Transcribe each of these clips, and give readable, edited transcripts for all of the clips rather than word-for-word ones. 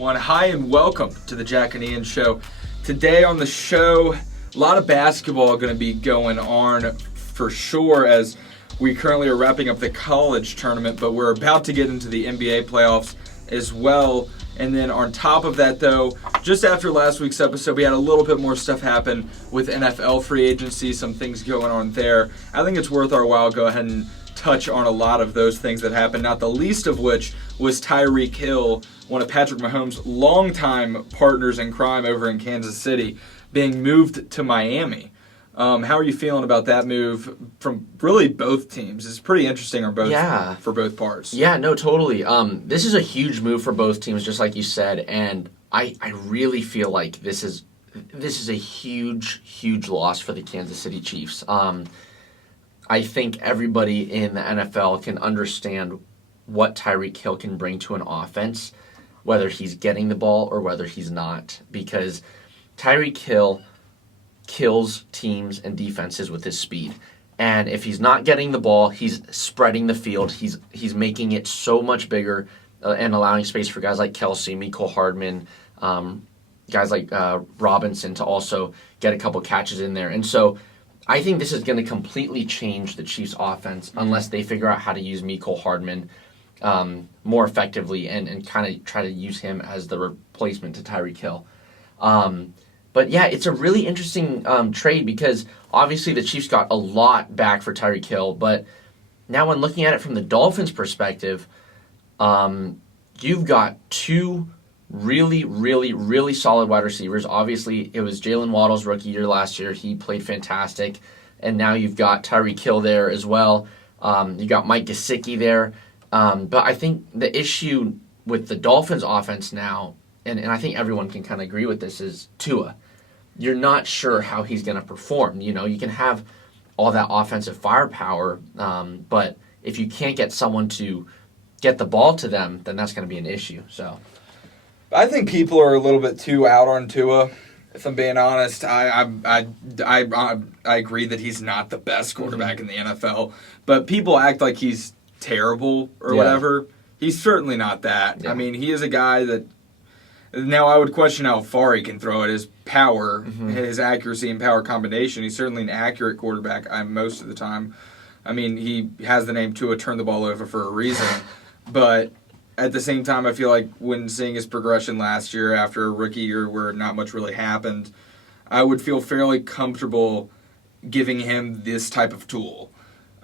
everyone. Hi and welcome to the Jack and Ian Show. Today on the show, a lot of basketball going to be going on for sure as we currently are wrapping up the college tournament, but we're about to get into the NBA playoffs as well. And then on top of that, though, just after last week's episode, we had a little bit more stuff happen with NFL free agency, some things going on there. I think it's worth our while to go ahead and touch on a lot of those things that happened, not the least of which was Tyreek Hill, one of Patrick Mahomes' longtime partners in crime over in Kansas City, being moved to Miami. How are you feeling about that move from really both teams? It's pretty interesting for both parts. Yeah, no, totally. This is a huge move for both teams, just like you said, and I really feel like this is a huge loss for the Kansas City Chiefs. I think everybody in the NFL can understand what Tyreek Hill can bring to an offense, whether he's getting the ball or whether he's not, because Tyreek Hill kills teams and defenses with his speed. And if he's not getting the ball, he's spreading the field. He's making it so much bigger and allowing space for guys like Kelsey, Mecole Hardman, guys like Robinson to also get a couple catches in there. And so I think this is going to completely change the Chiefs' offense unless they figure out how to use Mecole Hardman more effectively and kind of try to use him as the replacement to Tyreek Hill. But yeah, it's a really interesting trade because obviously the Chiefs got a lot back for Tyreek Hill, but now when looking at it from the Dolphins' perspective, you've got two really solid wide receivers. Obviously, it was Jalen Waddle's rookie year last year. He played fantastic. And now you've got Tyreek Hill there as well. You got Mike Gesicki there. But I think the issue with the Dolphins' offense now, and I think everyone can kind of agree with this, is Tua. You're not sure how he's going to perform. You know, you can have all that offensive firepower, but if you can't get someone to get the ball to them, then that's going to be an issue. So, I think people are a little bit too out on Tua. If I'm being honest, I agree that he's not the best quarterback in the NFL, but people act like he's terrible or whatever. He's certainly not that. I mean, he is a guy that. Now, I would question how far he can throw it. His power, his accuracy and power combination. He's certainly an accurate quarterback most of the time. I mean, he has the name Tua, turn the ball over for a reason. But at the same time, I feel like when seeing his progression last year after a rookie year where not much really happened, I would feel fairly comfortable giving him this type of tool.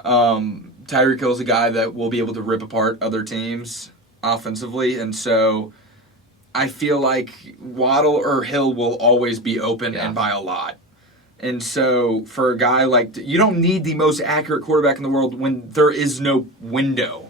Tyreek Hill's a guy that will be able to rip apart other teams offensively, and so I feel like Waddle or Hill will always be open and by a lot. And so for a guy like, you don't need the most accurate quarterback in the world when there is no window.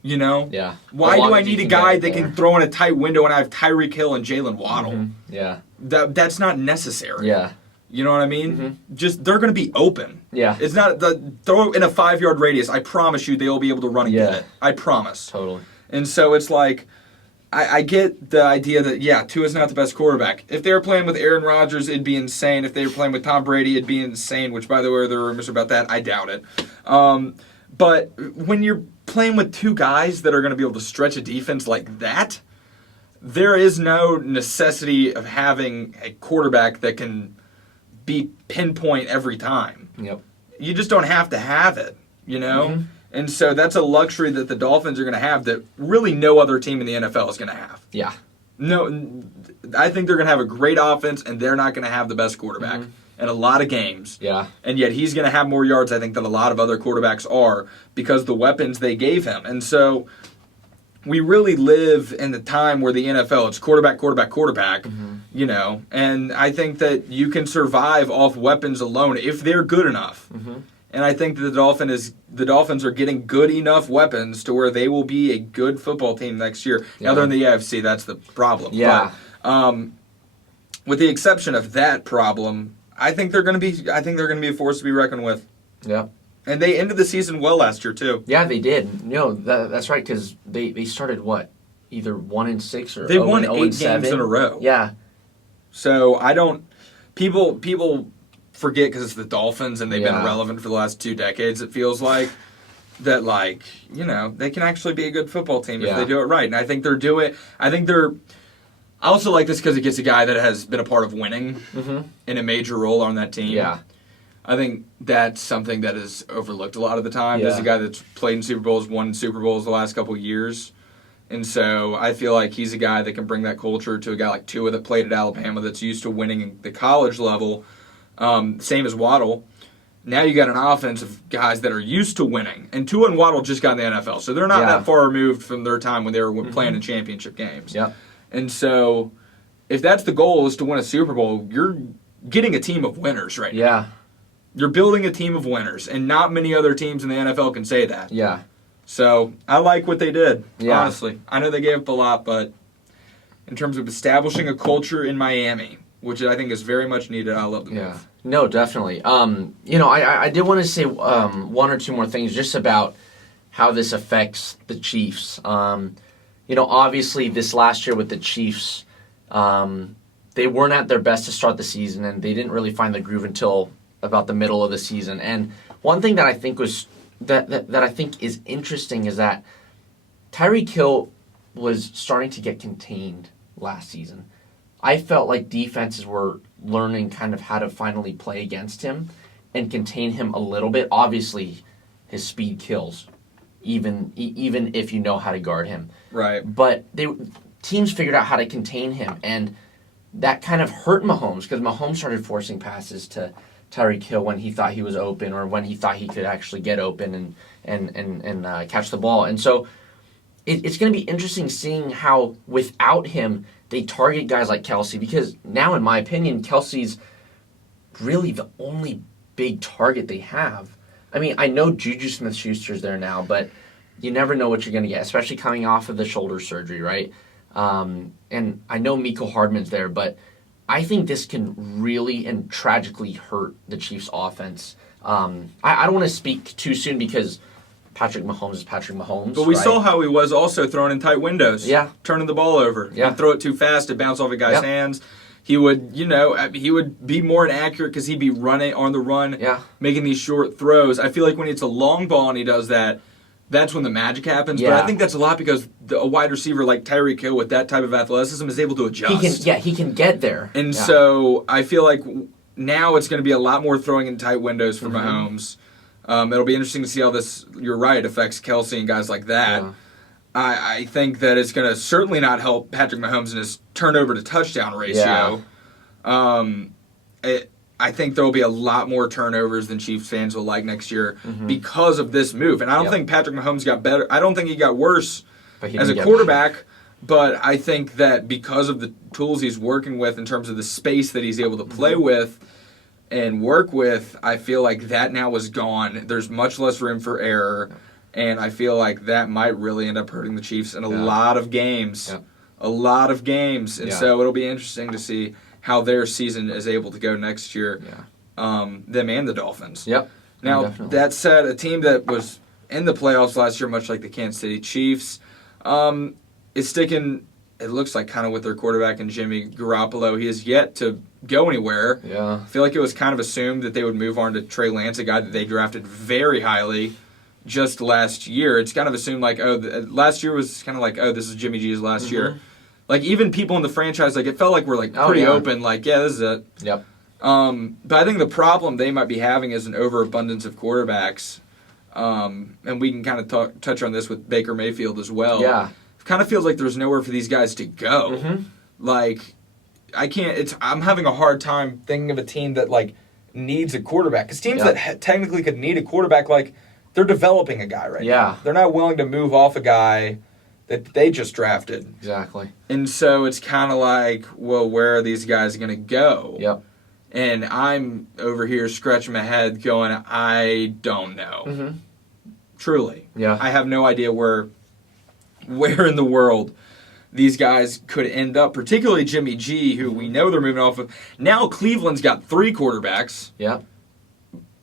You know? Yeah. Why do I need a guy that can throw in a tight window when I have Tyreek Hill and Jalen Waddle? Yeah. That's not necessary. Yeah. You know what I mean? Just, they're going to be open. Yeah. It's not, throw in a 5-yard radius. I promise you they'll be able to run and get it. I promise. Totally. And so it's like, I get the idea that, Tua's not the best quarterback. If they were playing with Aaron Rodgers, it'd be insane. If they were playing with Tom Brady, it'd be insane, which, by the way, there are rumors about that. I doubt it. But when you're playing with two guys that are going to be able to stretch a defense like that, there is no necessity of having a quarterback that can be pinpoint every time. Yep. You just don't have to have it, you know? And so that's a luxury that the Dolphins are going to have that really no other team in the NFL is going to have. Yeah. No, I think they're going to have a great offense, and they're not going to have the best quarterback in a lot of games. Yeah. And yet he's going to have more yards, I think, than a lot of other quarterbacks are because the weapons they gave him. And so we really live in the time where the NFL, it's quarterback, you know. And I think that you can survive off weapons alone if they're good enough. And I think that the Dolphins are getting good enough weapons to where they will be a good football team next year. Now they're in the AFC, that's the problem. Yeah. But, with the exception of that problem, I think they're going to be a force to be reckoned with. Yeah. And they ended the season well last year too. Yeah, they did. No, that's right because they started what, either 1-6 or they won 8 games in a row. Yeah. So people forget because it's the Dolphins and they've been relevant for the last 2 decades, it feels like. that, like, they can actually be a good football team if Yeah. they do it right. And I think they're doing. I also like this because it gets a guy that has been a part of winning in a major role on that team. Yeah. I think that's something that is overlooked a lot of the time. Yeah. There's a guy that's played in Super Bowls, won Super Bowls the last couple of years. And so I feel like he's a guy that can bring that culture to a guy like Tua that played at Alabama that's used to winning at the college level. Same as Waddle. Now you got an offense of guys that are used to winning. And Tua and Waddle just got in the NFL. So they're not that far removed from their time when they were playing in championship games. Yep. And so if that's the goal is to win a Super Bowl, you're getting a team of winners right now. Yeah. You're building a team of winners, and not many other teams in the NFL can say that. Yeah. So I like what they did, Yeah. honestly. I know they gave up a lot, but in terms of establishing a culture in Miami, which I think is very much needed, I love the Yeah. move. No, definitely. I did want to say one or two more things just about how this affects the Chiefs. Obviously this last year with the Chiefs, they weren't at their best to start the season, and they didn't really find the groove until about the middle of the season. And one thing that I think was that I think is interesting is that Tyreek Hill was starting to get contained last season. I felt like defenses were learning kind of how to finally play against him and contain him a little bit. Obviously, his speed kills, even if you know how to guard him. Right. But teams figured out how to contain him, and that kind of hurt Mahomes because Mahomes started forcing passes to Tyreek Hill when he thought he was open or when he thought he could actually get open and catch the ball. And so it's going to be interesting seeing how without him they target guys like Kelsey, because now, in my opinion, Kelsey's really the only big target they have. I mean, I know Juju Smith-Schuster's there now, but you never know what you're going to get, especially coming off of the shoulder surgery, right? And I know Mecole Hardman's there, but I think this can really and tragically hurt the Chiefs' offense. I don't want to speak too soon because Patrick Mahomes is Patrick Mahomes. But we right? saw how he was also throwing in tight windows. Yeah. Turning the ball over. Yeah. He'd throw it too fast, it'd bounce off a guy's hands. He would, he would be more inaccurate because he'd be running on the run, making these short throws. I feel like when it's a long ball and he does that, that's when the magic happens. Yeah. But I think that's a lot because a wide receiver like Tyreek Hill with that type of athleticism is able to adjust. He can get there. And so I feel like now it's going to be a lot more throwing in tight windows for Mahomes. It'll be interesting to see how this, you're right, affects Kelsey and guys like that. Yeah. I think that it's going to certainly not help Patrick Mahomes in his turnover to touchdown ratio. I think there will be a lot more turnovers than Chiefs fans will like next year because of this move. And I don't think Patrick Mahomes got better. I don't think he got worse as a quarterback. But I think that because of the tools he's working with in terms of the space that he's able to play with and work with, I feel like that now is gone. There's much less room for error. And I feel like that might really end up hurting the Chiefs in a lot of games. Yep. A lot of games. And so it'll be interesting to see how their season is able to go next year. Them and the Dolphins. Yep. Now, that said, a team that was in the playoffs last year, much like the Kansas City Chiefs, is sticking, it looks like, kind of with their quarterback and Jimmy Garoppolo. He has yet to go anywhere. Yeah. I feel like it was kind of assumed that they would move on to Trey Lance, a guy that they drafted very highly just last year. It's kind of assumed like, last year was kind of like, this is Jimmy G's last year. Like, even people in the franchise, like, it felt like we're, like, pretty open, like, this is it. Yep. But I think the problem they might be having is an overabundance of quarterbacks. And we can kind of touch on this with Baker Mayfield as well. Yeah. It kind of feels like there's nowhere for these guys to go. Like, I'm having a hard time thinking of a team that, like, needs a quarterback. Because teams that technically could need a quarterback, like, they're developing a guy right now. They're not willing to move off a guy that they just drafted. Exactly. And so it's kind of like, well, where are these guys going to go? Yep. And I'm over here scratching my head going, I don't know. Truly. Yeah. I have no idea where in the world these guys could end up, particularly Jimmy G, who we know they're moving off of. Now Cleveland's got 3 quarterbacks. Yeah.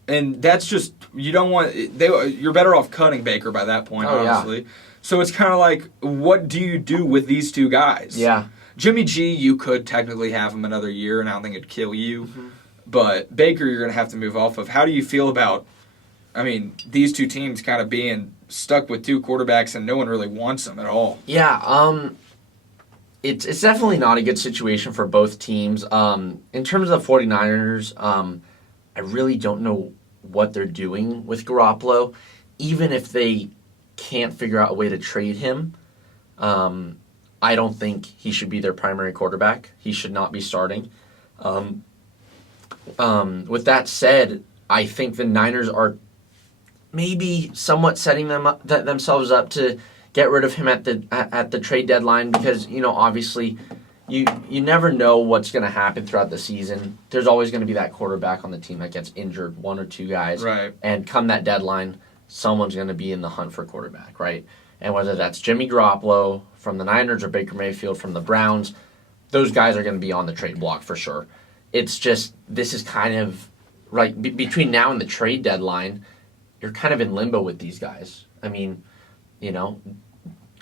And that's just, you don't want, you're better off cutting Baker by that point, honestly. So it's kind of like, what do you do with these 2 guys? Yeah. Jimmy G, you could technically have him another year, and I don't think it'd kill you. But Baker, you're going to have to move off of. How do you feel about I mean, these two teams kind of being stuck with two quarterbacks and no one really wants them at all. Yeah, it's definitely not a good situation for both teams. In terms of the 49ers, I really don't know what they're doing with Garoppolo. Even if they can't figure out a way to trade him, I don't think he should be their primary quarterback. He should not be starting. With that said, I think the Niners are maybe somewhat setting themselves up to get rid of him at the trade deadline because, obviously you never know what's going to happen throughout the season. There's always going to be that quarterback on the team that gets injured, one or two guys. Right. And come that deadline, someone's going to be in the hunt for quarterback, right? And whether that's Jimmy Garoppolo from the Niners or Baker Mayfield from the Browns, those guys are going to be on the trade block for sure. It's just, this is kind of, between now and the trade deadline, you're kind of in limbo with these guys. I mean,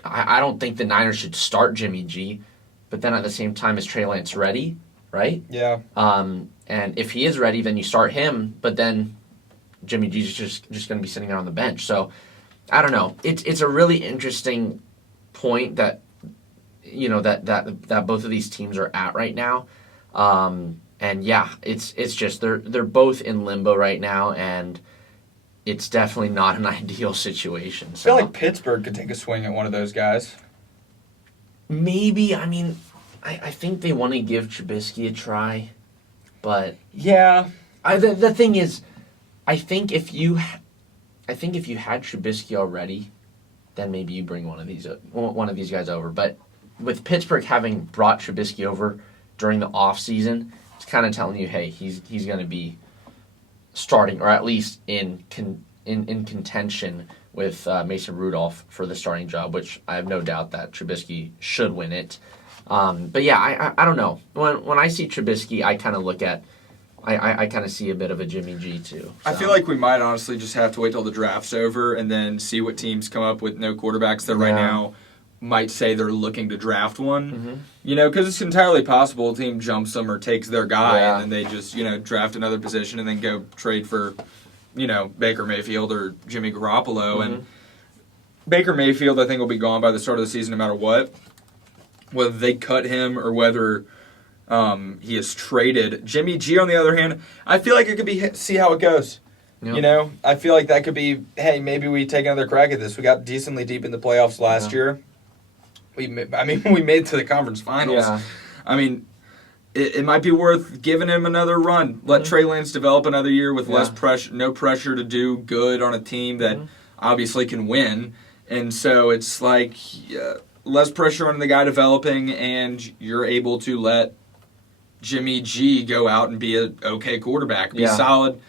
I don't think the Niners should start Jimmy G, but then at the same time, is Trey Lance ready, right? Yeah. And if he is ready, then you start him, but then Jimmy G's just going to be sitting there on the bench. So, I don't know. It's a really interesting point that, that both of these teams are at right now. And yeah, it's just they're both in limbo right now, and it's definitely not an ideal situation. So. I feel like Pittsburgh could take a swing at one of those guys. Maybe. I mean, I think they want to give Trubisky a try, but yeah. The thing is, I think if you had Trubisky already, then maybe you bring one of these guys over. But with Pittsburgh having brought Trubisky over during the offseason, it's kind of telling you, hey, he's going to be starting, or at least in contention with Mason Rudolph for the starting job, which I have no doubt that Trubisky should win it. But yeah, I don't know. When I see Trubisky, I kind of look at, I kind of see a bit of a Jimmy G too. So. I feel like we might honestly just have to wait till the draft's over and then see what teams come up with no quarterbacks that right now might say they're looking to draft one. Mm-hmm. Because it's entirely possible a team jumps them or takes their guy and then they just, draft another position and then go trade for, Baker Mayfield or Jimmy Garoppolo. Mm-hmm. And Baker Mayfield, I think, will be gone by the start of the season no matter what. Whether they cut him or whether he is traded. Jimmy G, on the other hand, I feel like it could be see how it goes. Yep. I feel like that could be, hey, maybe we take another crack at this. We got decently deep in the playoffs last year. We made it to the conference finals. Yeah. I mean, it might be worth giving him another run. Let Trey Lance develop another year with less pressure, no pressure to do good on a team that obviously can win. And so it's like less pressure on the guy developing, and you're able to let Jimmy G go out and be an okay quarterback, be solid,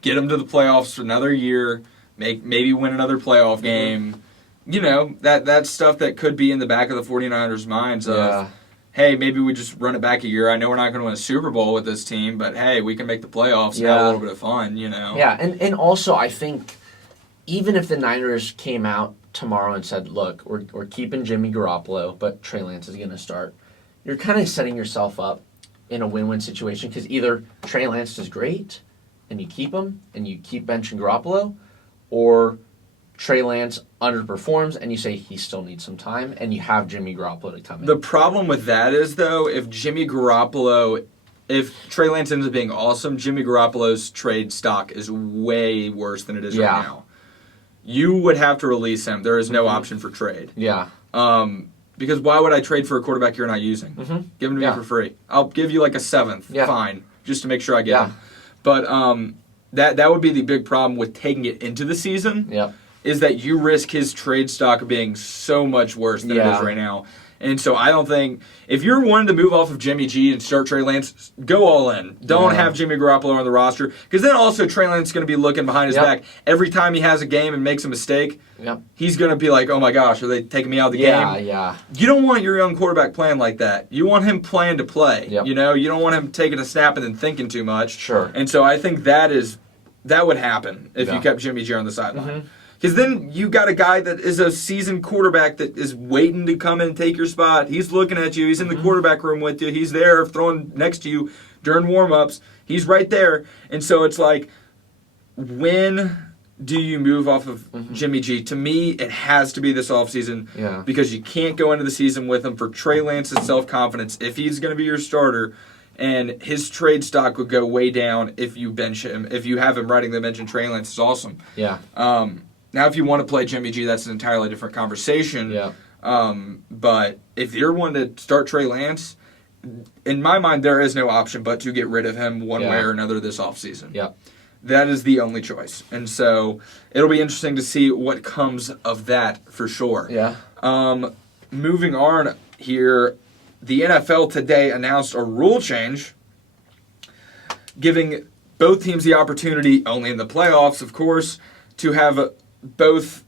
get him to the playoffs for another year, maybe win another playoff game. That stuff that could be in the back of the 49ers' minds of, hey, maybe we just run it back a year. I know we're not going to win a Super Bowl with this team, but hey, we can make the playoffs and have a little bit of fun, Yeah, and also I think even if the Niners came out tomorrow and said, look, we're keeping Jimmy Garoppolo, but Trey Lance is going to start, you're kind of setting yourself up in a win-win situation because either Trey Lance does great and you keep him and you keep benching Garoppolo, or Trey Lance underperforms and you say he still needs some time and you have Jimmy Garoppolo to come in. The problem with that is, though, if Trey Lance ends up being awesome, Jimmy Garoppolo's trade stock is way worse than it is right now. You would have to release him. There is no option for trade. Yeah. Because why would I trade for a quarterback you're not using? Mm-hmm. Give him to me for free. I'll give you like a seventh. Yeah. Fine. Just to make sure I get him. But that would be the big problem with taking it into the season. Yeah. Is that you risk his trade stock being so much worse than it is right now. And so I don't think, if you're wanting to move off of Jimmy G and start Trey Lance, go all in. Don't have Jimmy Garoppolo on the roster. Because then also Trey Lance is going to be looking behind his back. Every time he has a game and makes a mistake, he's going to be like, oh my gosh, are they taking me out of the game? Yeah. You don't want your young quarterback playing like that. You want him playing to play. Yep. You don't want him taking a snap and then thinking too much. Sure. And so I think that would happen if you kept Jimmy G on the sideline. Mm-hmm. Because then you got a guy that is a seasoned quarterback that is waiting to come in and take your spot. He's looking at you. He's in the quarterback room with you. He's there throwing next to you during warm-ups. He's right there. And so it's like when do you move off of Jimmy G? To me, it has to be this offseason because you can't go into the season with him for Trey Lance's self-confidence if he's going to be your starter, and his trade stock would go way down if you bench him. If you have him riding the bench and Trey Lance is awesome. Yeah. Now, if you want to play Jimmy G, that's an entirely different conversation. Yeah. But if you're one to start Trey Lance, in my mind, there is no option but to get rid of him one way or another this offseason. Yeah. That is the only choice. And so it'll be interesting to see what comes of that for sure. Yeah. Moving on here, the NFL today announced a rule change giving both teams the opportunity, only in the playoffs, of course, to have both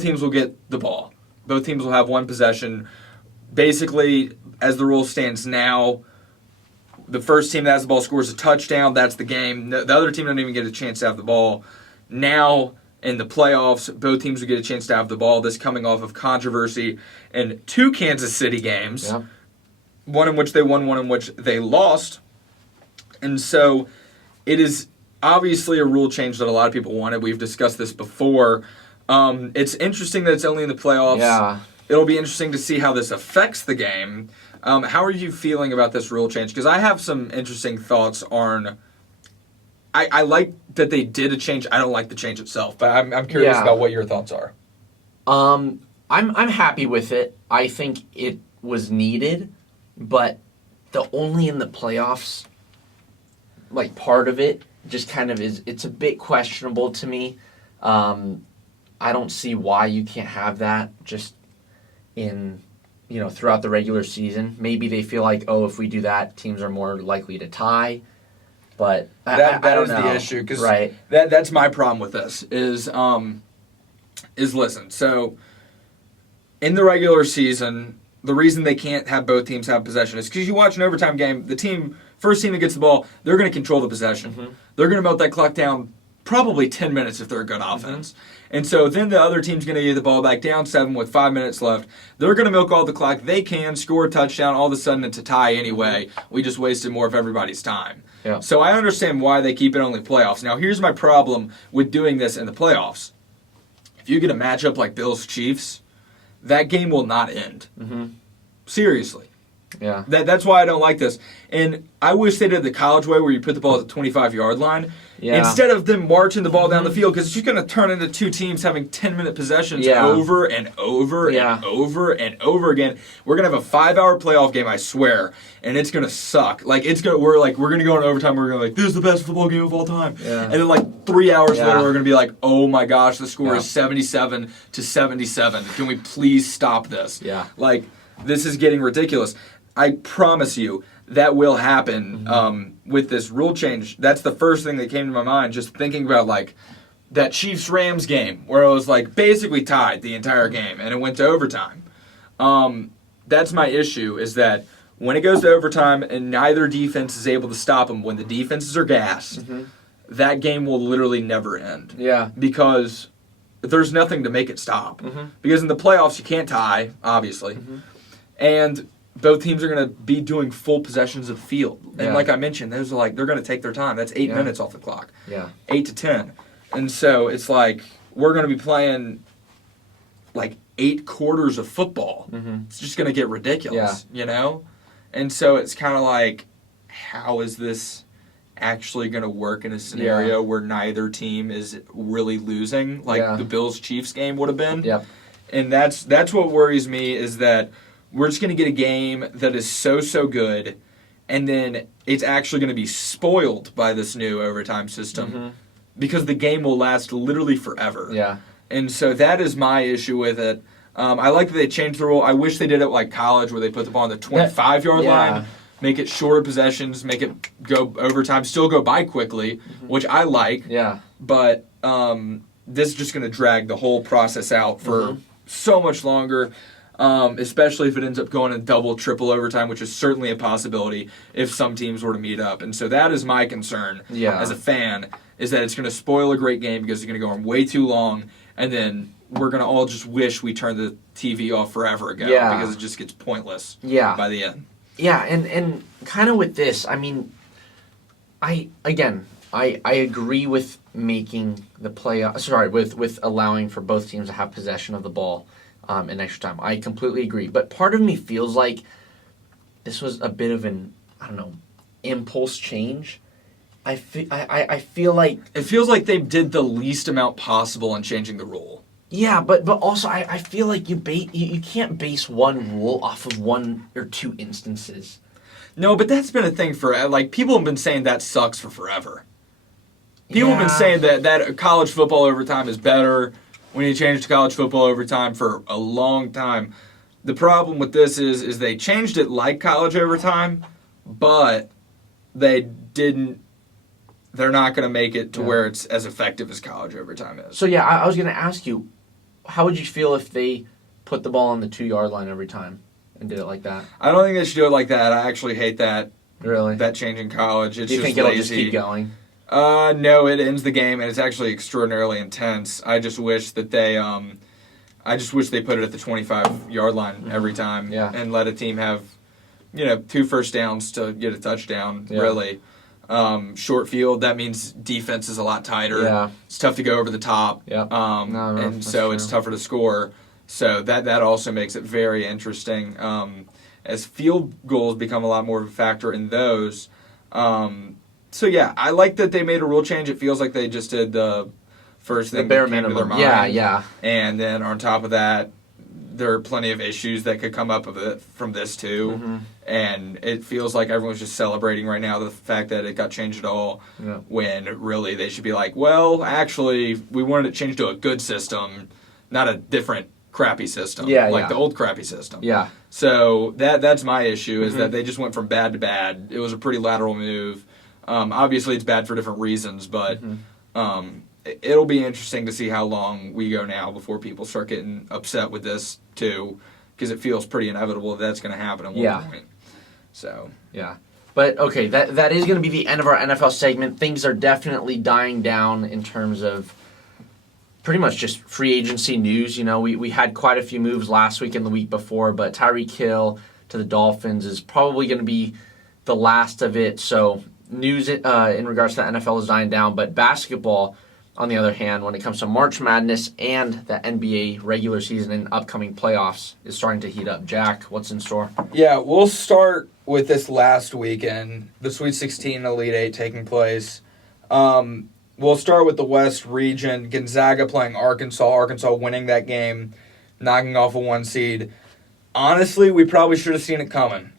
teams will get the ball. Both teams will have one possession. Basically, as the rule stands now, the first team that has the ball scores a touchdown. That's the game. The other team doesn't even get a chance to have the ball. Now, in the playoffs, both teams will get a chance to have the ball. This coming off of controversy in 2 Kansas City games. Yeah. One in which they won, one in which they lost. And so it is obviously a rule change that a lot of people wanted. We've discussed this before. It's interesting that it's only in the playoffs. Yeah. It'll be interesting to see how this affects the game. How are you feeling about this rule change? Because I have some interesting thoughts on... I like that they did a change. I don't like the change itself, but I'm curious about what your thoughts are. I'm happy with it. I think it was needed, but the only in the playoffs, like, part of it just kind of is... It's a bit questionable to me. I don't see why you can't have that just in... throughout the regular season. Maybe they feel like, if we do that, teams are more likely to tie. But that I don't is know. the issue. Cause right. That's my problem with this is listen. So in the regular season, the reason they can't have both teams have possession is because you watch an overtime game, first team that gets the ball, they're going to control the possession. Mm-hmm. They're going to melt that clock down probably 10 minutes if they're a good offense. Mm-hmm. And so then the other team's going to get the ball back down 7 with 5 minutes left. They're going to milk all the clock. They can score a touchdown. All of a sudden it's a tie anyway. We just wasted more of everybody's time. Yeah. So I understand why they keep it only playoffs. Now here's my problem with doing this in the playoffs. If you get a matchup like Bills-Chiefs, that game will not end. Mm-hmm. Seriously. Yeah. That's why I don't like this. And I wish they did the college way where you put the ball at the 25-yard line. Yeah. Instead of them marching the ball down the field, because it's just going to turn into 2 teams having 10-minute possessions over and over and over and over again. We're going to have a 5-hour playoff game, I swear, and it's going to suck. Like we're going to go into overtime. We're going to this is the best football game of all time. Yeah. And then like 3 hours later, we're going to be like, oh my gosh, the score is 77-77. Can we please stop this? Yeah. Like this is getting ridiculous. I promise you that will happen with this rule change. That's the first thing that came to my mind, just thinking about like that Chiefs-Rams game where it was like basically tied the entire game and it went to overtime. That's my issue is that when it goes to overtime and neither defense is able to stop them, when the defenses are gassed, that game will literally never end. Yeah. Because there's nothing to make it stop. Because in the playoffs you can't tie, obviously. And both teams are going to be doing full possessions of the field. And like I mentioned, those are they're going to take their time. That's 8 minutes off the clock. Yeah. 8 to 10. And so it's like we're going to be playing like 8 quarters of football. It's just going to get ridiculous, And so it's kind of like, how is this actually going to work in a scenario where neither team is really losing, like the Bills-Chiefs game would have been? Yep. And that's what worries me is that we're just going to get a game that is so good, and then it's actually going to be spoiled by this new overtime system because the game will last literally forever. Yeah. And so that is my issue with it. I like that they changed the rule. I wish they did it like college where they put the ball on the 25-yard line, make it shorter possessions, make it go overtime, still go by quickly, which I like. Yeah. But this is just going to drag the whole process out for so much longer. Especially if it ends up going in double, triple overtime, which is certainly a possibility if some teams were to meet up. And so that is my concern as a fan, is that it's going to spoil a great game because it's going to go on way too long, and then we're going to all just wish we turned the TV off forever ago because it just gets pointless by the end. Yeah, and kind of with this, I mean, I agree with making the play. Sorry, with allowing for both teams to have possession of the ball in extra time. I completely agree. But part of me feels like this was a bit of an, I don't know, impulse change. I feel like It feels like they did the least amount possible in changing the rule. yeah, but also I feel like you can't base one rule off of one or two instances. No, but that's been a thing for, like, people have been saying that sucks for forever. People have been saying that college football overtime is better when you change to college football overtime for a long time. The problem with this is they changed it like college overtime, but they're not going to make it to where it's as effective as college overtime is. So yeah, I was going to ask you, how would you feel if they put the ball on the 2-yard line every time and did it like that? I don't think they should do it like that. I actually hate that. Really? That change in college. It's Do you just think it'll lazy. just keep going? No, it ends the game, and it's actually extraordinarily intense. I just wish that they put it at the 25-yard line every time and let a team have, 2 first downs to get a touchdown, really. Short field, that means defense is a lot tighter. Yeah. It's tough to go over the top. Yeah. And so it's tougher to score. So that also makes it very interesting. As field goals become a lot more of a factor in those. So yeah, I like that they made a rule change. It feels like they just did the first thing the bare that came to their minimum. mind. Yeah. And then on top of that, there are plenty of issues that could come up of it from this too. Mm-hmm. And it feels like everyone's just celebrating right now the fact that it got changed at all. Yeah. When really they should be like, well, actually, we wanted it changed to a good system, not a different crappy system. Like the old crappy system. Yeah. So that's my issue is that they just went from bad to bad. It was a pretty lateral move. Obviously, it's bad for different reasons, but it'll be interesting to see how long we go now before people start getting upset with this too, because it feels pretty inevitable that that's going to happen at one point. So yeah. But okay, that is going to be the end of our NFL segment. Things are definitely dying down in terms of pretty much just free agency news. We had quite a few moves last week and the week before, but Tyreek Hill to the Dolphins is probably going to be the last of it. So news in regards to the NFL is dying down, but basketball, on the other hand, when it comes to March Madness and the NBA regular season and upcoming playoffs, is starting to heat up. Jack, what's in store? yeah, we'll start with this last weekend, the Sweet 16 Elite 8 taking place. We'll start with the West region. Gonzaga playing Arkansas. Arkansas winning that game, knocking off a 1 seed. Honestly, we probably should have seen it coming.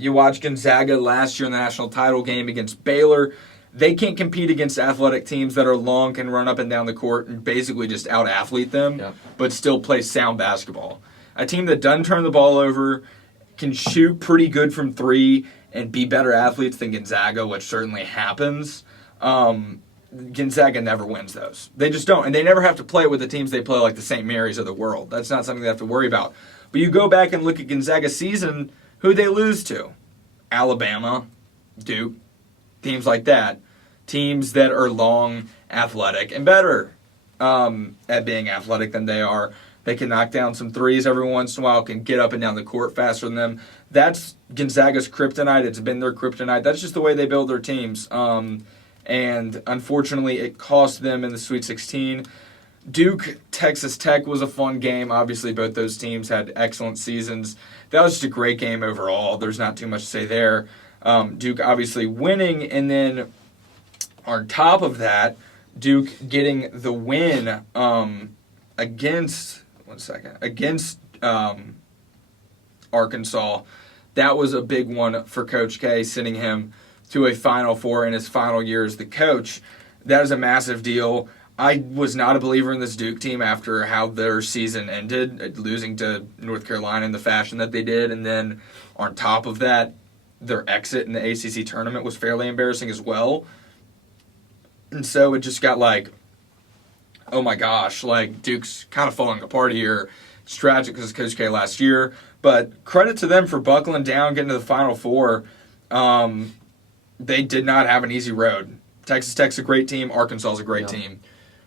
You watched Gonzaga last year in the national title game against Baylor. They can't compete against athletic teams that are long, can run up and down the court, and basically just out-athlete them, but still play sound basketball. A team that doesn't turn the ball over, can shoot pretty good from 3, and be better athletes than Gonzaga, which certainly happens. Gonzaga never wins those. They just don't. And they never have to play with the teams they play like the St. Mary's of the world. That's not something they have to worry about. But you go back and look at Gonzaga's season, who'd they lose to? Alabama, Duke, teams like that. Teams that are long, athletic, and better at being athletic than they are. They can knock down some threes every once in a while, can get up and down the court faster than them. That's Gonzaga's kryptonite. It's been their kryptonite. That's just the way they build their teams. And unfortunately, it cost them in the Sweet 16. Duke, Texas Tech was a fun game. Obviously, both those teams had excellent seasons. That was just a great game overall. There's not too much to say there. Duke obviously winning, and then on top of that, Duke getting the win against Arkansas. That was a big one for Coach K, sending him to a Final Four in his final year as the coach. That is a massive deal. I was not a believer in this Duke team after how their season ended, losing to North Carolina in the fashion that they did. And then on top of that, their exit in the ACC tournament was fairly embarrassing as well. And so it just got like, oh my gosh, like Duke's kind of falling apart here. It's tragic because Coach K last year. But credit to them for buckling down, getting to the Final Four. They did not have an easy road. Texas Tech's a great team. Arkansas is a great team.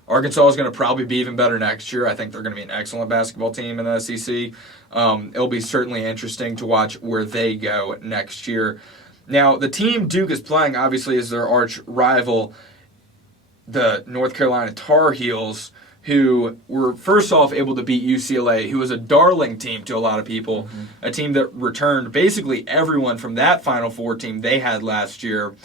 Arkansas is going to probably be even better next year. I think they're going to be an excellent basketball team in the SEC. It'll be certainly interesting to watch where they go next year. Now, the team Duke is playing, obviously, is their arch rival, the North Carolina Tar Heels, who were first off able to beat UCLA, who was a darling team to a lot of people, a team that returned basically everyone from that Final Four team they had last year.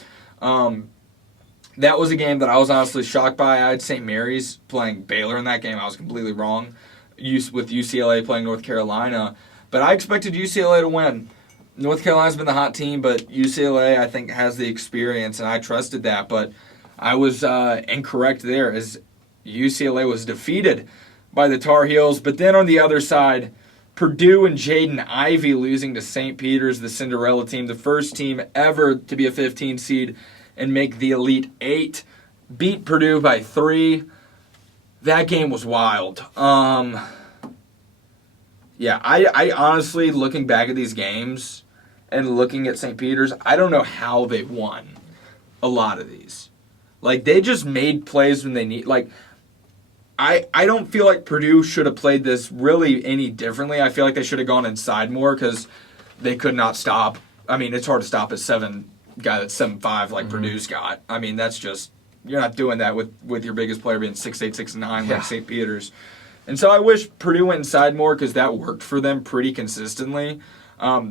That was a game that I was honestly shocked by. I had St. Mary's playing Baylor in that game. I was completely wrong with UCLA playing North Carolina. But I expected UCLA to win. North Carolina's been the hot team, but UCLA, I think, has the experience, and I trusted that. But I was incorrect there, as UCLA was defeated by the Tar Heels. But then on the other side, Purdue and Jaden Ivey losing to St. Peter's, the Cinderella team, the first team ever to be a 15 seed and make the Elite Eight, beat Purdue by 3. That game was wild. Yeah, I honestly, looking back at these games and looking at St. Peter's, I don't know how they won a lot of these. Like, they just made plays when they need. Like, I don't feel like Purdue should have played this really any differently. I feel like they should have gone inside more because they could not stop. I mean, it's hard to stop a guy that's 7'5" like Purdue's got. I mean, that's just, you're not doing that with your biggest player being 6'8", 6'9", like St. Peter's. And so I wish Purdue went inside more because that worked for them pretty consistently.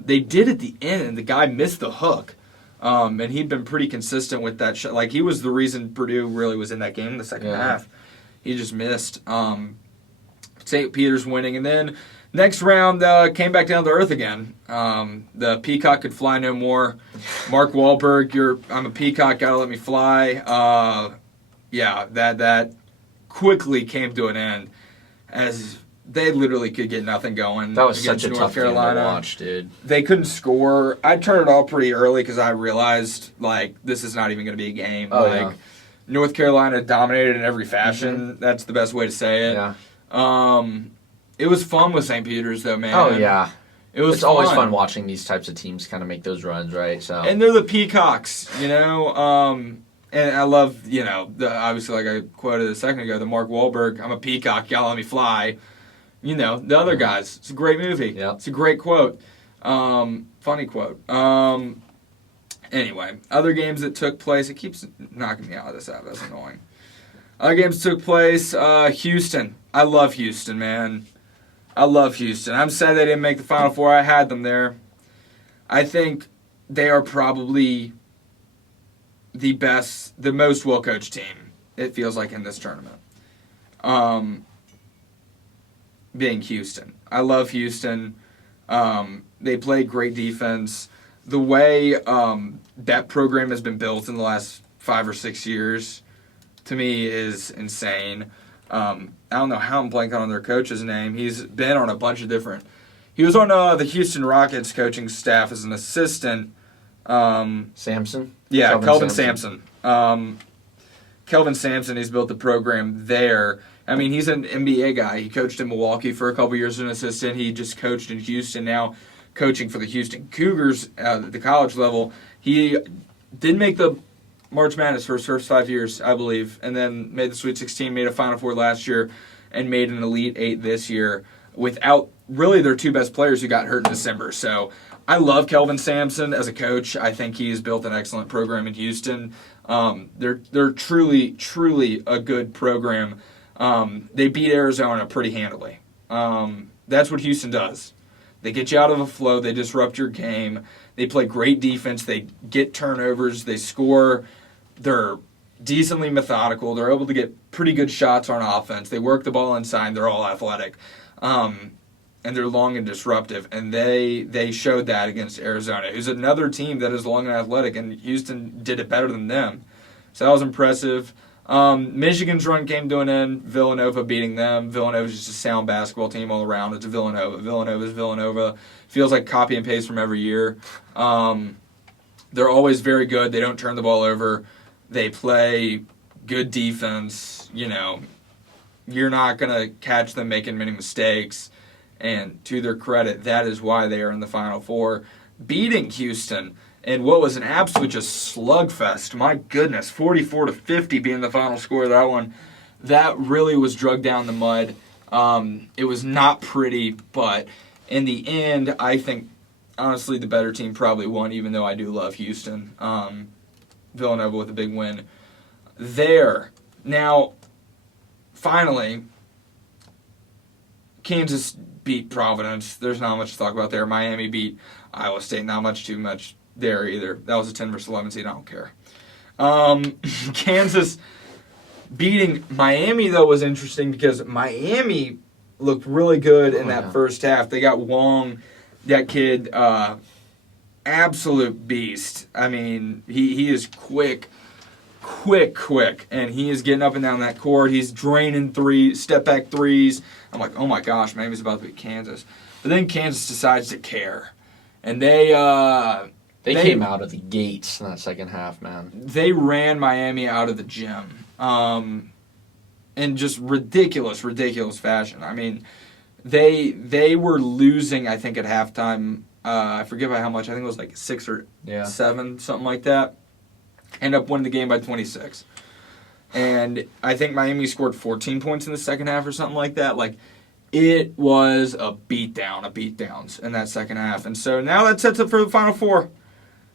They did at the end, and the guy missed the hook. And he'd been pretty consistent with that shot. Like, he was the reason Purdue really was in that game in the second half. He just missed. St. Peter's winning. And then next round came back down to earth again. The peacock could fly no more. Mark Wahlberg, I'm a peacock, gotta let me fly. That quickly came to an end as they literally could get nothing going. That was against such a North tough Carolina. game to watch, dude. They couldn't score. I turned it off pretty early because I realized, like, this is not even going to be a game. North Carolina dominated in every fashion. That's the best way to say it. Yeah. It was fun with St. Peter's, though, man. Oh, yeah. It's always fun watching these types of teams kind of make those runs, right? So. And they're the Peacocks, you know. And I love, obviously, like I quoted a second ago, the Mark Wahlberg, I'm a peacock, y'all let me fly. You know, the other guys. It's a great movie. Yep. It's a great quote. Funny quote. Anyway, other games that took place. It keeps knocking me out of this app. That's annoying. Other games took place. Houston. I love Houston, man. I love Houston. I'm sad they didn't make the Final Four. I had them there. I think they are probably the best, the most well-coached team, it feels like, in this tournament. Being Houston. I love Houston. They play great defense. The way that program has been built in the last 5 or 6 years, to me, is insane. I don't know how I'm blanking on their coach's name. He's been on a bunch of different... He was on the Houston Rockets coaching staff as an assistant. Sampson? Yeah, Kelvin Sampson. Kelvin Sampson, he's built the program there. I mean, he's an NBA guy. He coached in Milwaukee for a couple years as an assistant. He just coached in Houston, now coaching for the Houston Cougars at the college level. He did make the March Madness for his first 5 years, I believe, and then made the Sweet 16, made a Final Four last year, and made an Elite Eight this year without really their two best players who got hurt in December. So I love Kelvin Sampson as a coach. I think he's built an excellent program in Houston. They're truly, truly a good program. They beat Arizona pretty handily. That's what Houston does. They get you out of a flow. They disrupt your game. They play great defense. They get turnovers. They score. They're decently methodical. They're able to get pretty good shots on offense. They work the ball inside. They're all athletic. And they're long and disruptive. And they showed that against Arizona, who's another team that is long and athletic, and Houston did it better than them. So that was impressive. Michigan's run came to an end. Villanova beating them. Villanova's just a sound basketball team all around. It's Villanova. Villanova's Villanova. Feels like copy and paste from every year. They're always very good. They don't turn the ball over. They play good defense. You know, you're not going to catch them making many mistakes. And to their credit, that is why they are in the Final Four, beating Houston in what was an absolute just slugfest. My goodness, 44-50 being the final score of that one. That really was drugged down the mud. It was not pretty, but in the end, I think honestly, the better team probably won, even though I do love Houston. Villanova with a big win there. Now, finally, Kansas beat Providence. There's not much to talk about there. Miami beat Iowa State. Not much too much there either. That was a 10 versus 11 seed. I don't care. Kansas beating Miami, though, was interesting because Miami looked really good in that first half. They got Wong, that kid, absolute beast. I mean, he is quick, and he is getting up and down that court. He's draining step-back threes. I'm like, oh my gosh, Miami's about to beat Kansas. But then Kansas decides to care. And they came out of the gates in that second half, man. They ran Miami out of the gym in just ridiculous fashion. I mean, they were losing, I think, at halftime. I forget by how much. I think it was like 6 or 7, something like that. End up winning the game by 26. And I think Miami scored 14 points in the second half or something like that. Like, it was a beatdowns in that second half. And so now that sets up for the Final Four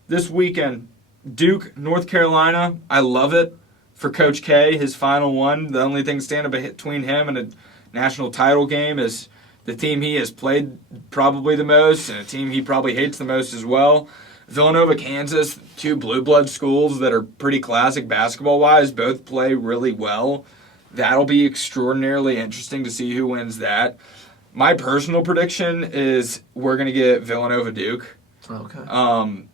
this weekend. Duke, North Carolina. I love it for Coach K, his final one. The only thing standing between him and a national title game is the team he has played probably the most and a team he probably hates the most as well. Villanova, Kansas, 2 blue blood schools that are pretty classic basketball-wise, both play really well. That'll be extraordinarily interesting to see who wins that. My personal prediction is we're going to get Villanova-Duke. Okay.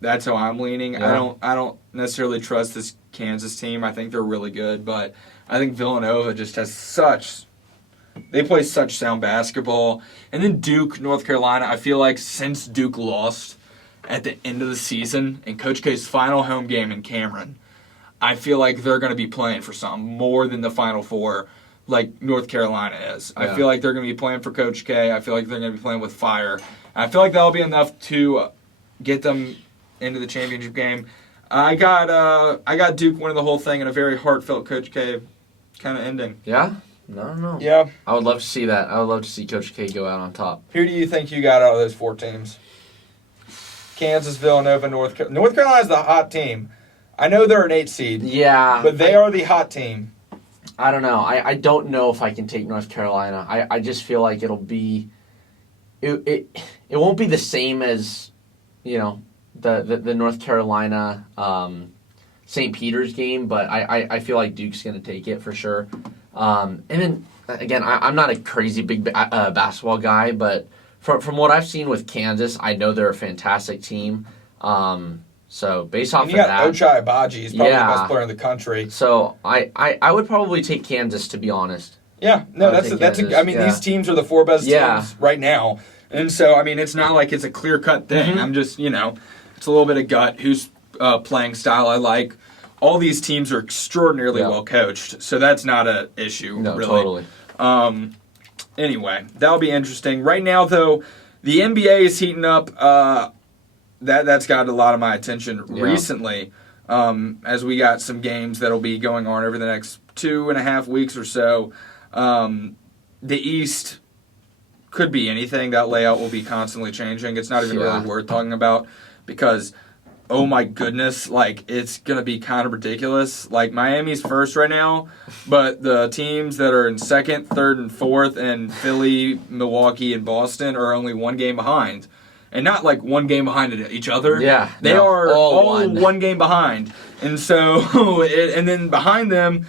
That's how I'm leaning. Yeah. I don't necessarily trust this Kansas team. I think they're really good, but I think Villanova just has they play such sound basketball. And then Duke, North Carolina, I feel like since Duke lost at the end of the season in Coach K's final home game in Cameron, I feel like they're going to be playing for something more than the Final Four like North Carolina is. Yeah. I feel like they're going to be playing for Coach K. I feel like they're going to be playing with fire. I feel like that'll be enough to get them into the championship game. I got Duke winning the whole thing in a very heartfelt Coach K kind of ending. Yeah? No. Yeah. I would love to see that. I would love to see Coach K go out on top. Who do you think you got out of those 4 teams? Kansas, Villanova, North Carolina's the hot team. I know they're an 8 seed. Yeah. But they are the hot team. I don't know. I don't know if I can take North Carolina. I just feel like it'll be it won't be the same as, the North Carolina St. Peter's game, but I feel like Duke's going to take it for sure. And then, again, I'm not a crazy big basketball guy, but from what I've seen with Kansas, I know they're a fantastic team. So based off of that, you got Ochai Agbaji. He's probably the best player in the country. So I would probably take Kansas, to be honest. Yeah, no, these teams are the 4 best teams right now, and so I mean it's not like it's a clear cut thing. Mm-hmm. I'm just it's a little bit of gut. Who's playing style I like. All these teams are extraordinarily well coached, so that's not an issue. No, really. Totally. Anyway, that'll be interesting. Right now, though, the NBA is heating up. That's got a lot of my attention recently, as we got some games that'll be going on over the next 2.5 weeks or so. The East could be anything. That layout will be constantly changing. It's not even really worth talking about because, oh my goodness, like it's going to be kind of ridiculous. Like Miami's first right now, but the teams that are in second, third, and fourth, and Philly, Milwaukee, and Boston are only 1 game behind. And not like 1 game behind each other. Yeah. They are all 1 game behind. And so, and then behind them,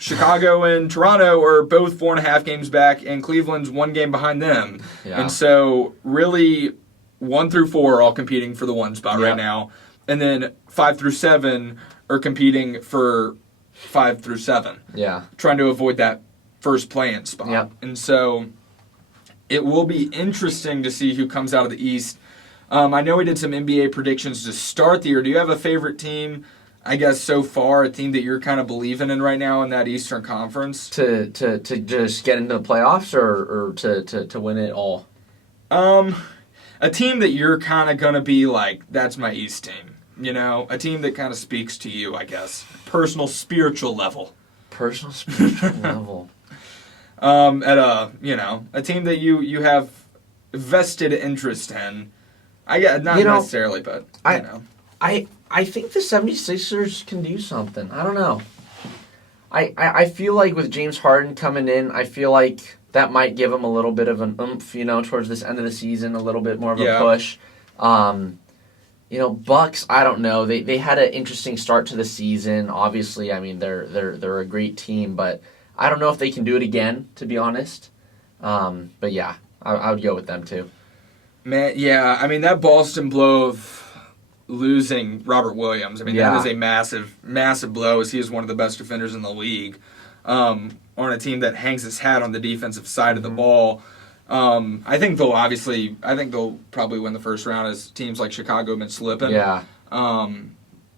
Chicago and Toronto are both 4.5 games back, and Cleveland's 1 game behind them. Yeah. And so, really, 1 through 4 are all competing for the 1 spot right now. And then 5 through 7 are competing for 5 through 7. Yeah. Trying to avoid that first play-in spot. Yep. And so it will be interesting to see who comes out of the East. I know we did some NBA predictions to start the year. Do you have a favorite team, I guess, so far, a team that you're kind of believing in right now in that Eastern Conference? To just get into the playoffs or to win it all? A team that you're kind of going to be like, that's my East team. A team that kind of speaks to you, I guess. Personal, spiritual level. Personal, spiritual level. At a team that you have vested interest in, Not necessarily, but I think the 76ers can do something. I don't know. I feel like with James Harden coming in, I feel like that might give him a little bit of an oomph, towards this end of the season, a little bit more of a push. Bucks, I don't know. They had an interesting start to the season. Obviously, I mean they're a great team, but I don't know if they can do it again, to be honest. But yeah, I would go with them too. Man, yeah, I mean that Boston blow of losing Robert Williams. I mean that is a massive, massive blow, as he is one of the best defenders in the league. On a team that hangs its hat on the defensive side of the ball. I think they'll probably win the first round, as teams like Chicago have been slipping. Yeah.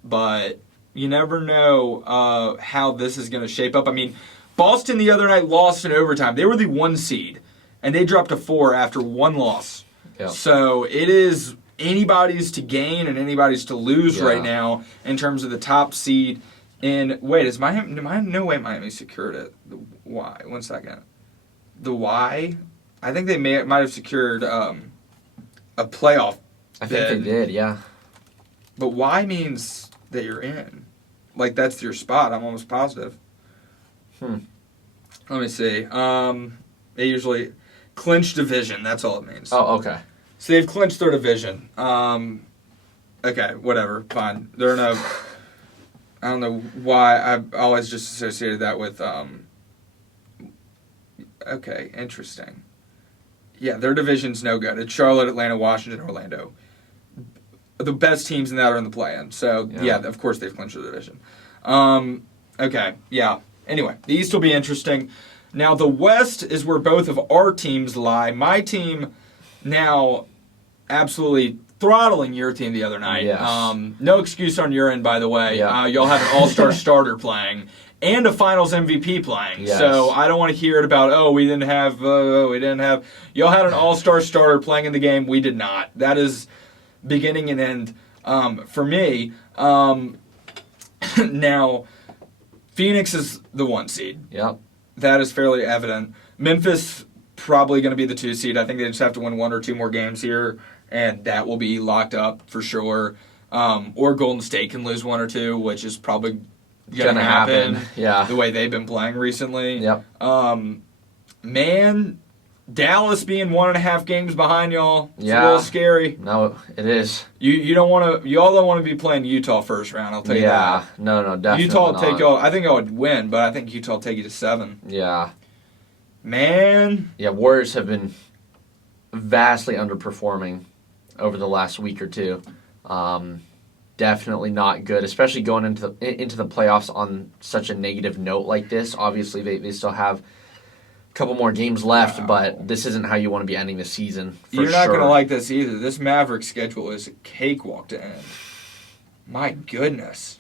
But you never know how this is going to shape up. I mean, Boston the other night lost in overtime. They were the 1 seed, and they dropped to 4 after 1 loss. Yeah. So it is anybody's to gain and anybody's to lose right now in terms of the top seed. And wait, is Miami? No way Miami secured it. The Y. 1 second. The Y. I think they might have secured a playoff. I think they did, yeah. But Y means that you're in. Like that's your spot. I'm almost positive. Let me see. They usually clinch division. That's all it means. Oh, okay. So they've clinched their division. Okay, whatever. Fine. They're in a. I don't know why I've always just associated that with. Okay, interesting. Yeah, their division's no good. It's Charlotte, Atlanta, Washington, Orlando. The best teams in that are in the play-in. So, yeah of course they've clinched the division. Okay, yeah. Anyway, the East will be interesting. Now, the West is where both of our teams lie. My team now absolutely throttling your team the other night. Yes. No excuse on your end, by the way. Yeah. Y'all have an all-star starter playing and a Finals MVP playing. Yes. So I don't want to hear it about, we didn't have. Y'all had an all-star starter playing in the game. We did not. That is beginning and end for me. Now, Phoenix is the 1 seed. Yep. That is fairly evident. Memphis probably going to be the 2 seed. I think they just have to win 1 or 2 more games here, and that will be locked up for sure. Or Golden State can lose 1 or 2, which is probably going to happen. Yeah. The way they've been playing recently. Yep. Man, Dallas being 1.5 games behind y'all. It's a little scary. No, it is. Y'all don't want to be playing Utah first round, I'll tell you that. Yeah, no, definitely Utah not. take y'all. I think y'all would win, but I think Utah will take you to 7. Yeah. Man. Yeah, Warriors have been vastly underperforming over the last week or two. Definitely not good, especially going into the playoffs on such a negative note like this. Obviously, they still have a couple more games left, but this isn't how you want to be ending the season. You're not going to like this either. This Mavericks schedule is a cakewalk to end. My goodness.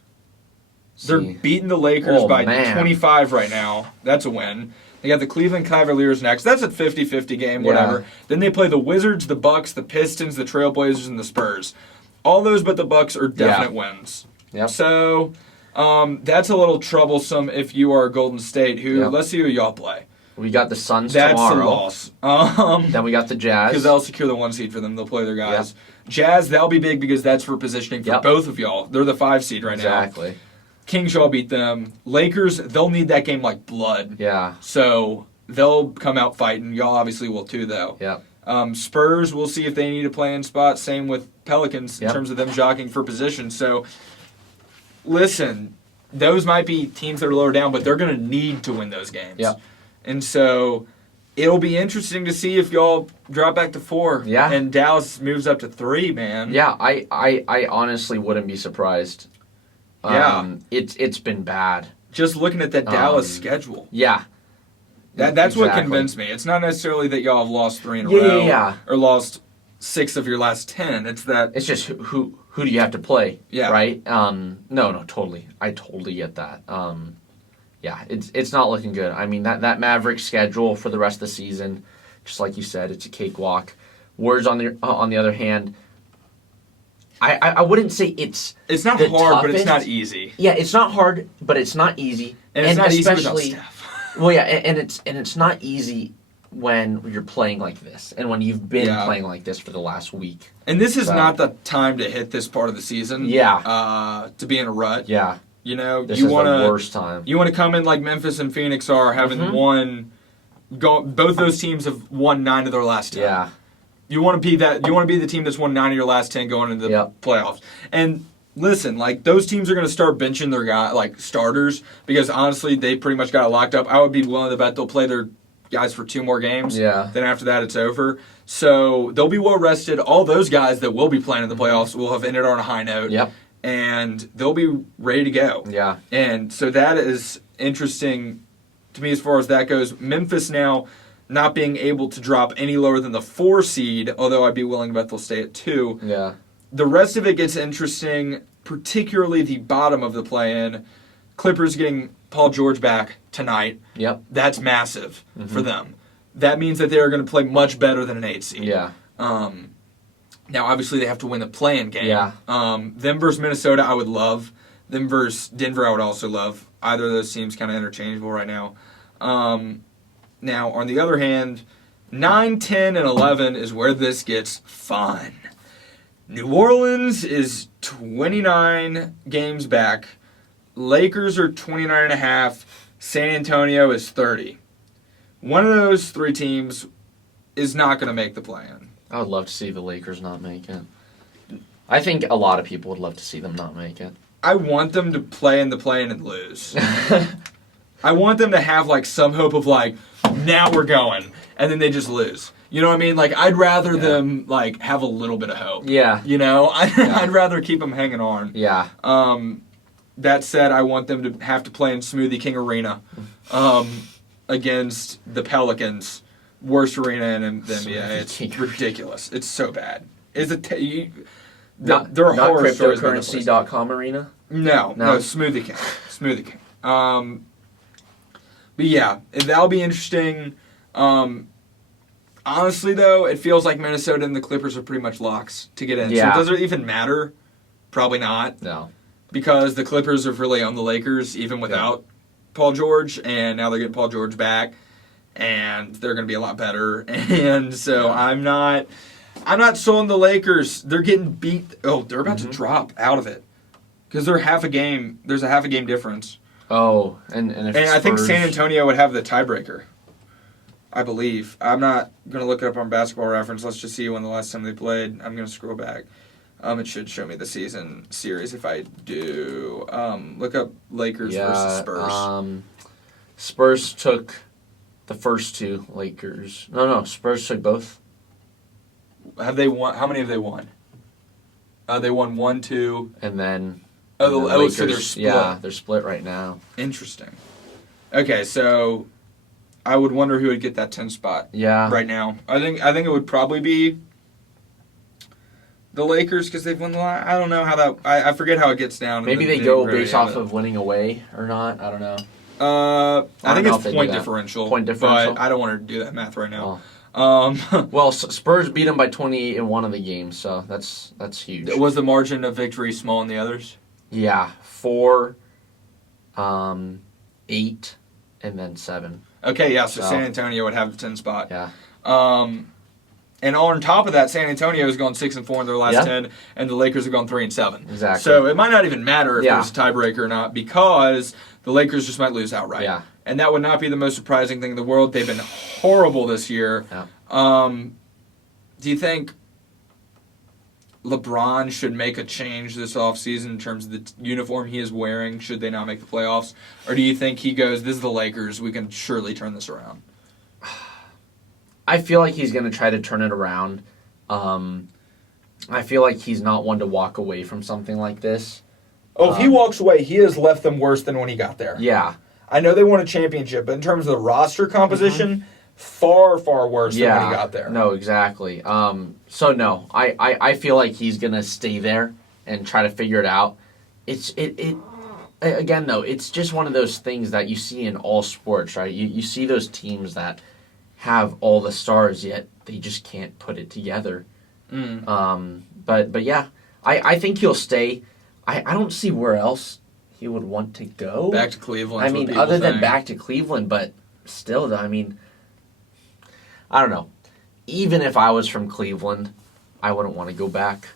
They're beating the Lakers by 25 right now. That's a win. They got the Cleveland Cavaliers next. That's a 50-50 game, whatever. Then they play the Wizards, the Bucks, the Pistons, the Trailblazers, and the Spurs. All those but the Bucks are definite wins. Yep. So that's a little troublesome if you are Golden State, who, let's see who y'all play. We got the Suns tomorrow. That's a loss. Then we got the Jazz. Because they'll secure the 1 seed for them. They'll play their guys. Yep. Jazz, that'll be big because that's for positioning for both of y'all. They're the 5 seed right now. Exactly. Kings, y'all beat them. Lakers, they'll need that game like blood. Yeah. So they'll come out fighting. Y'all obviously will too, though. Yeah. Spurs, we'll see if they need a play-in spot. Same with Pelicans in terms of them jockeying for position. So, listen, those might be teams that are lower down, but they're going to need to win those games. Yeah. And so it'll be interesting to see if y'all drop back to 4 and Dallas moves up to 3, man. Yeah, I honestly wouldn't be surprised. It's been bad. Just looking at that Dallas schedule. Yeah. That's what convinced me. It's not necessarily that y'all have lost 3 in a row or lost 6 of your last 10. It's that it's just who do you have to play? Yeah. Right? No, totally. I totally get that. It's not looking good. I mean that Mavericks schedule for the rest of the season, just like you said, it's a cakewalk. Warriors on the other hand, I wouldn't say it's not hard, toughest, but it's not easy. Yeah, it's not hard, but it's not easy. And it's not easy without Steph. Well, yeah, and it's not easy when you're playing like this and when you've been Yeah. playing like this for the last week. And this is So- not the time to hit this part of the season. Yeah. To be in a rut. Yeah, You know, this you is want the to worst time. You want to come in like Memphis and Phoenix are, having won. Both those teams have won 9 of their last 10. Yeah, You want to be that. You want to be the team that's won 9 of your last 10 going into the Yep. playoffs. And listen, like those teams are going to start benching their guy like starters because honestly, they pretty much got it locked up. I would be willing to bet they'll play their guys for 2 more games. Yeah. Then after that, it's over. So they'll be well rested. All those guys that will be playing in the playoffs will have ended on a high note. Yep. And they'll be ready to go. Yeah. And so that is interesting to me as far as that goes. Memphis now not being able to drop any lower than the 4 seed, although I'd be willing to bet they'll stay at 2. Yeah. The rest of it gets interesting, particularly the bottom of the play-in. Clippers getting Paul George back tonight. Yep. That's massive for them. That means that they are going to play much better than an 8 seed. Yeah. Now, obviously, they have to win the play-in game. Yeah. Them versus Minnesota, I would love. Them versus Denver, I would also love. Either of those teams kind of interchangeable right now. Now, on the other hand, 9, 10, and 11 is where this gets fun. New Orleans is 29 games back. Lakers are 29 and a half. San Antonio is 30. One of those 3 teams is not going to make the play-in. I would love to see the Lakers not make it. I think a lot of people would love to see them not make it. I want them to play in the play-in and lose. I want them to have like some hope of like, now we're going, and then they just lose. You know what I mean? Like I'd rather them like have a little bit of hope. Yeah. You know, I'd rather keep them hanging on. Yeah. That said, I want them to have to play in Smoothie King Arena against the Pelicans. Worst arena in the NBA. It's ridiculous. It's so bad. Is it? There are not horror stories about cryptocurrency.com arena? No, Smoothie King. Smoothie King. But yeah, that'll be interesting. Honestly, though, it feels like Minnesota and the Clippers are pretty much locks to get in. Yeah. So does it even matter? Probably not. No. Because the Clippers are really on the Lakers even without Paul George, and now they're getting Paul George back, and they're going to be a lot better. And so I'm not sold on the Lakers. They're getting beat. Oh, they're about to drop out of it because they're half a game. There's a half a game difference. Oh, and if I think Spurs- San Antonio would have the tiebreaker. I believe. I'm not going to look it up on Basketball Reference. Let's just see when the last time they played. I'm going to scroll back. It should show me the season series if I do. Look up Lakers versus Spurs. Spurs took the first 2. Lakers. No. Spurs took both. Have they won? How many have they won? They won 1, 2. And then. Oh, and the so they're split. Yeah, they're split right now. Interesting. Okay, so I would wonder who would get that 10 spot. Yeah. Right now, I think it would probably be the Lakers because they've won the line. I don't know how that. I forget how it gets down. Maybe they go based off of winning away or not. I don't know. I think know it's if they point do that. differential. Point differential? But I don't want to do that math right now. Well, Spurs beat them by 28 in one of the games, so that's huge. Was the margin of victory small in the others? Yeah, 4, 8, and then 7. Okay, yeah. So San Antonio would have the 10 spot. Yeah. And on top of that, San Antonio has gone 6-4 in their last 10, and the Lakers have gone 3-7. Exactly. So it might not even matter if there's a tiebreaker or not because the Lakers just might lose outright. Yeah. And that would not be the most surprising thing in the world. They've been horrible this year. Yeah. Do you think LeBron should make a change this offseason in terms of the uniform he is wearing should they not make the playoffs? Or do you think he goes, this is the Lakers, we can surely turn this around? I feel like he's going to try to turn it around. I feel like he's not one to walk away from something like this. Oh, if he walks away, he has left them worse than when he got there. Yeah. I know they won a championship, but in terms of the roster composition, far, far worse than when he got there. No, exactly. So no, I feel like he's gonna stay there and try to figure it out. Again though, it's just one of those things that you see in all sports, right? You see those teams that have all the stars yet they just can't put it together. But yeah, I think he'll stay. I don't see where else he would want to go. Back to Cleveland. I mean, other than back to Cleveland, but still, I mean, I don't know. Even if I was from Cleveland, I wouldn't want to go back.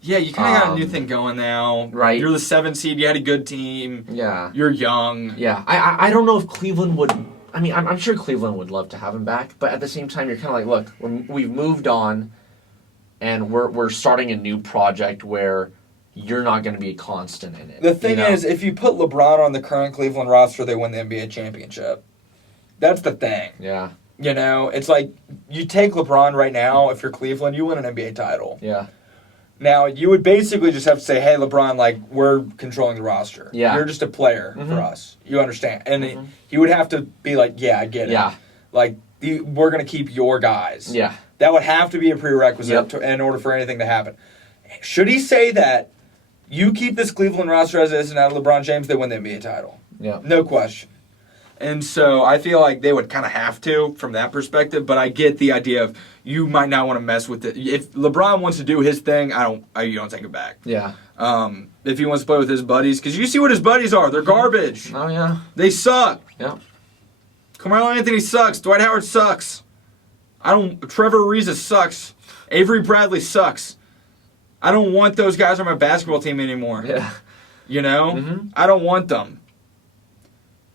Yeah, you kind of got a new thing going now. Right. You're the 7th seed. You had a good team. Yeah. You're young. Yeah. I don't know if Cleveland would. I mean, I'm sure Cleveland would love to have him back, but at the same time, you're kind of like, look, we've moved on, and we're starting a new project where you're not going to be a constant in it. The thing is, if you put LeBron on the current Cleveland roster, they win the NBA championship. That's the thing. Yeah. You know, it's like you take LeBron right now, if you're Cleveland, you win an NBA title. Yeah. Now, you would basically just have to say, hey, LeBron, like, we're controlling the roster. Yeah. You're just a player for us. You understand? And he would have to be like, yeah, I get it. Yeah. Like, we're going to keep your guys. Yeah. That would have to be a prerequisite in order for anything to happen. Should he say that, you keep this Cleveland roster as is and out of LeBron James, they win the NBA title. Yeah. No question. And so I feel like they would kind of have to from that perspective, but I get the idea of you might not want to mess with it. If LeBron wants to do his thing, you don't take it back. Yeah. If he wants to play with his buddies, because you see what his buddies are. They're garbage. Oh, yeah. They suck. Yeah. Carmelo Anthony sucks. Dwight Howard sucks. Trevor Ariza sucks. Avery Bradley sucks. I don't want those guys on my basketball team anymore. Yeah. You know? Mm-hmm. I don't want them.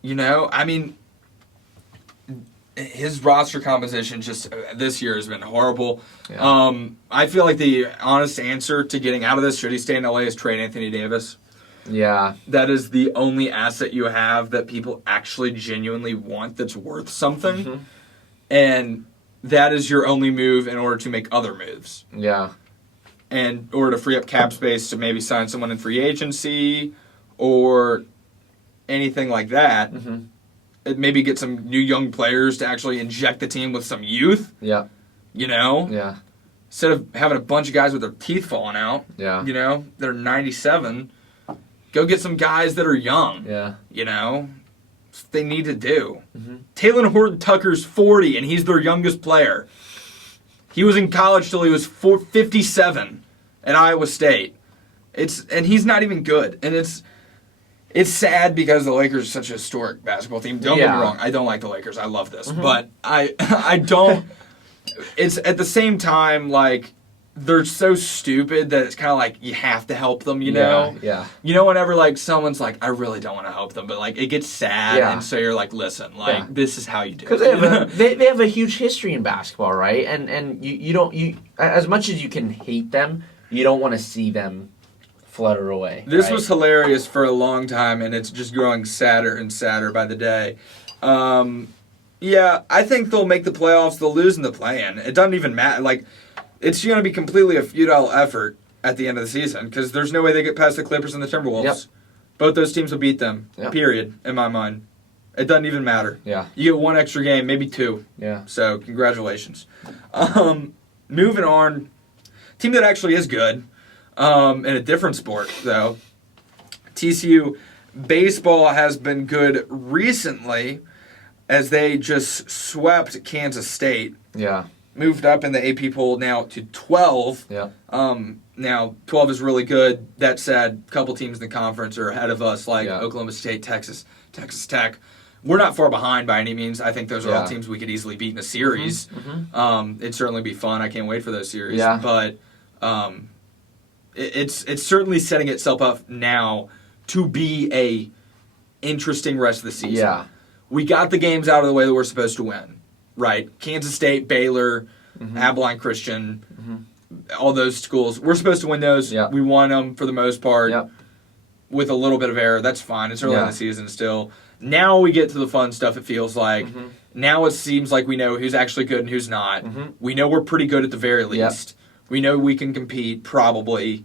You know? I mean, his roster composition just this year has been horrible. Yeah. I feel like the honest answer to getting out of this, should he stay in LA, is trade Anthony Davis. Yeah. That is the only asset you have that people actually genuinely want that's worth something. Mm-hmm. And that is your only move in order to make other moves. Yeah. And in order to free up cap space to maybe sign someone in free agency or anything like that. Mm-hmm. Maybe get some new young players to actually inject the team with some youth. Yeah. You know? Yeah. Instead of having a bunch of guys with their teeth falling out. Yeah. You know? That are 97. Go get some guys that are young. Yeah. You know? That's what they need to do. Mm-hmm. Taylor Horton-Tucker's 40 and he's their youngest player. He was in college till he was 57 at Iowa State. And he's not even good. And it's sad because the Lakers are such a historic basketball team. Don't get me wrong. I don't like the Lakers. I love this. Mm-hmm. But I don't. It's at the same time, like, they're so stupid that it's kind of like you have to help them, you know? Yeah. You know, whenever, like, someone's like, I really don't want to help them, but, like, it gets sad. Yeah. And so you're like, listen, like, this is how you do it. Because they have a huge history in basketball, right? And you don't, as much as you can hate them, you don't want to see them flutter away. This was hilarious for a long time, and it's just growing sadder and sadder by the day. Yeah, I think they'll make the playoffs. They'll lose in the play-in. It doesn't even matter. Like, it's going to be completely a futile effort at the end of the season because there's no way they get past the Clippers and the Timberwolves. Yep. Both those teams will beat them, period, in my mind. It doesn't even matter. Yeah. You get one extra game, maybe two. Yeah. So, congratulations. Moving on, team that actually is good. In a different sport, though, TCU baseball has been good recently as they just swept Kansas State. Yeah. Moved up in the AP poll now to 12. Yeah. Now, 12 is really good. That said, a couple teams in the conference are ahead of us, like Oklahoma State, Texas Tech. We're not far behind by any means. I think those are all teams we could easily beat in a series. Mm-hmm. It'd certainly be fun. I can't wait for those series. Yeah. But it's certainly setting itself up now to be a interesting rest of the season. Yeah. We got the games out of the way that we're supposed to win, right? Kansas State, Baylor, Abilene Christian, all those schools. We're supposed to win those. Yeah. We won them for the most part with a little bit of error. That's fine. It's early in the season still. Now we get to the fun stuff, it feels like. Now it seems like we know who's actually good and who's not. We know we're pretty good at the very least. We know we can compete, probably.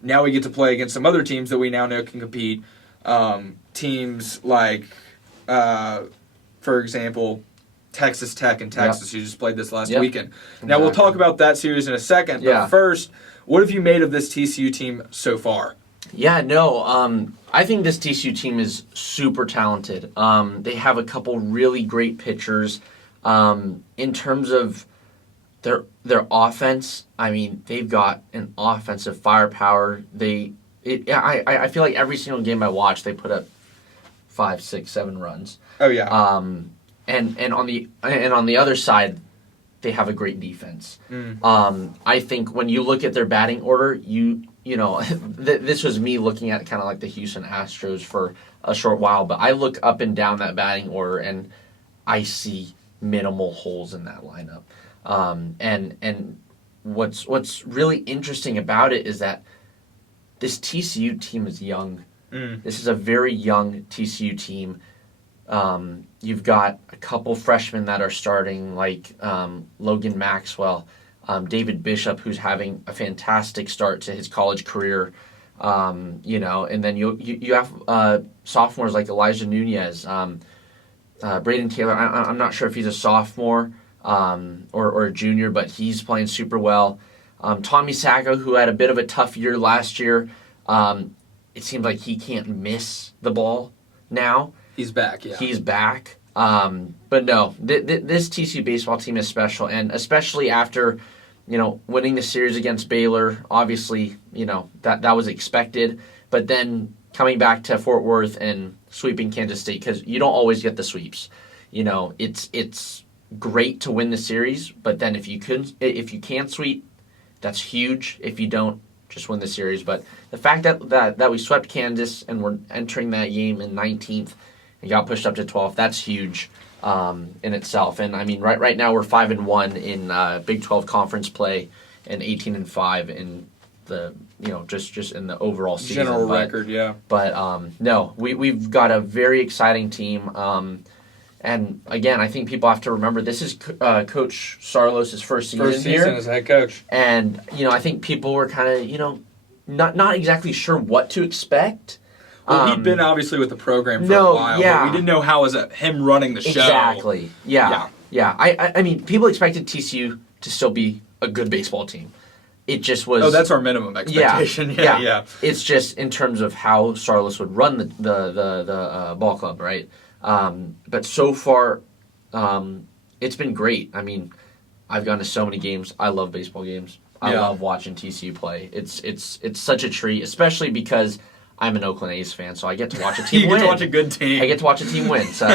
Now we get to play against some other teams that we now know can compete. Teams like, for example, Texas Tech and Texas, who just played this last weekend. Now, we'll talk about that series in a second. But first, what have you made of this TCU team so far? Yeah, no, I think this TCU team is super talented. They have a couple really great pitchers. In terms of their offense, I mean, they've got an offensive firepower. I feel like every single game I watch, they put up 5, 6, 7 runs. Oh yeah. And on the other side, they have a great defense. I think when you look at their batting order, you know, this was me looking at kind of like the Houston Astros for a short while, but I look up and down that batting order and I see minimal holes in that lineup. And what's really interesting about it is that this TCU team is young. This is a very young TCU team. You've got a couple freshmen that are starting, like Logan Maxwell, David Bishop, who's having a fantastic start to his college career. You know, and then you have sophomores like Elijah Nunez, Braden Taylor. I'm not sure if he's a sophomore or a junior, but he's playing super well. Tommy Sacco, who had a bit of a tough year last year, it seems like he can't miss the ball now. He's back, yeah. He's back. But no, this TCU baseball team is special, and especially after, you know, winning the series against Baylor. Obviously, you know, that was expected. But then coming back to Fort Worth and sweeping Kansas State, because you don't always get the sweeps. You know, it's great to win the series, but then if you can sweep, that's huge. If you don't, just win the series. But the fact that we swept Kansas and we're entering that game in 19th and got pushed up to 12th, that's huge in itself. And I mean, right now we're 5-1 in Big 12 conference play and 18-5 in the, you know, just in the overall season. General record, yeah. But no, we've got a very exciting team. And again, I think people have to remember this is Coach Sarlos' first season here. First season as head coach. And, you know, I think people were kind of, you know, not exactly sure what to expect. Well, he'd been obviously with the program for a while, but we didn't know how was him running the show. Exactly. Yeah. I mean, people expected TCU to still be a good baseball team. It just was. Oh, that's our minimum expectation. Yeah. It's just in terms of how Sarlos would run the ball club, right? But so far, it's been great. I mean, I've gone to so many games. I love baseball games. I love watching TCU play. It's such a treat, especially because I'm an Oakland A's fan, so I get to watch a team win. You get to watch a good team. I get to watch a team win, so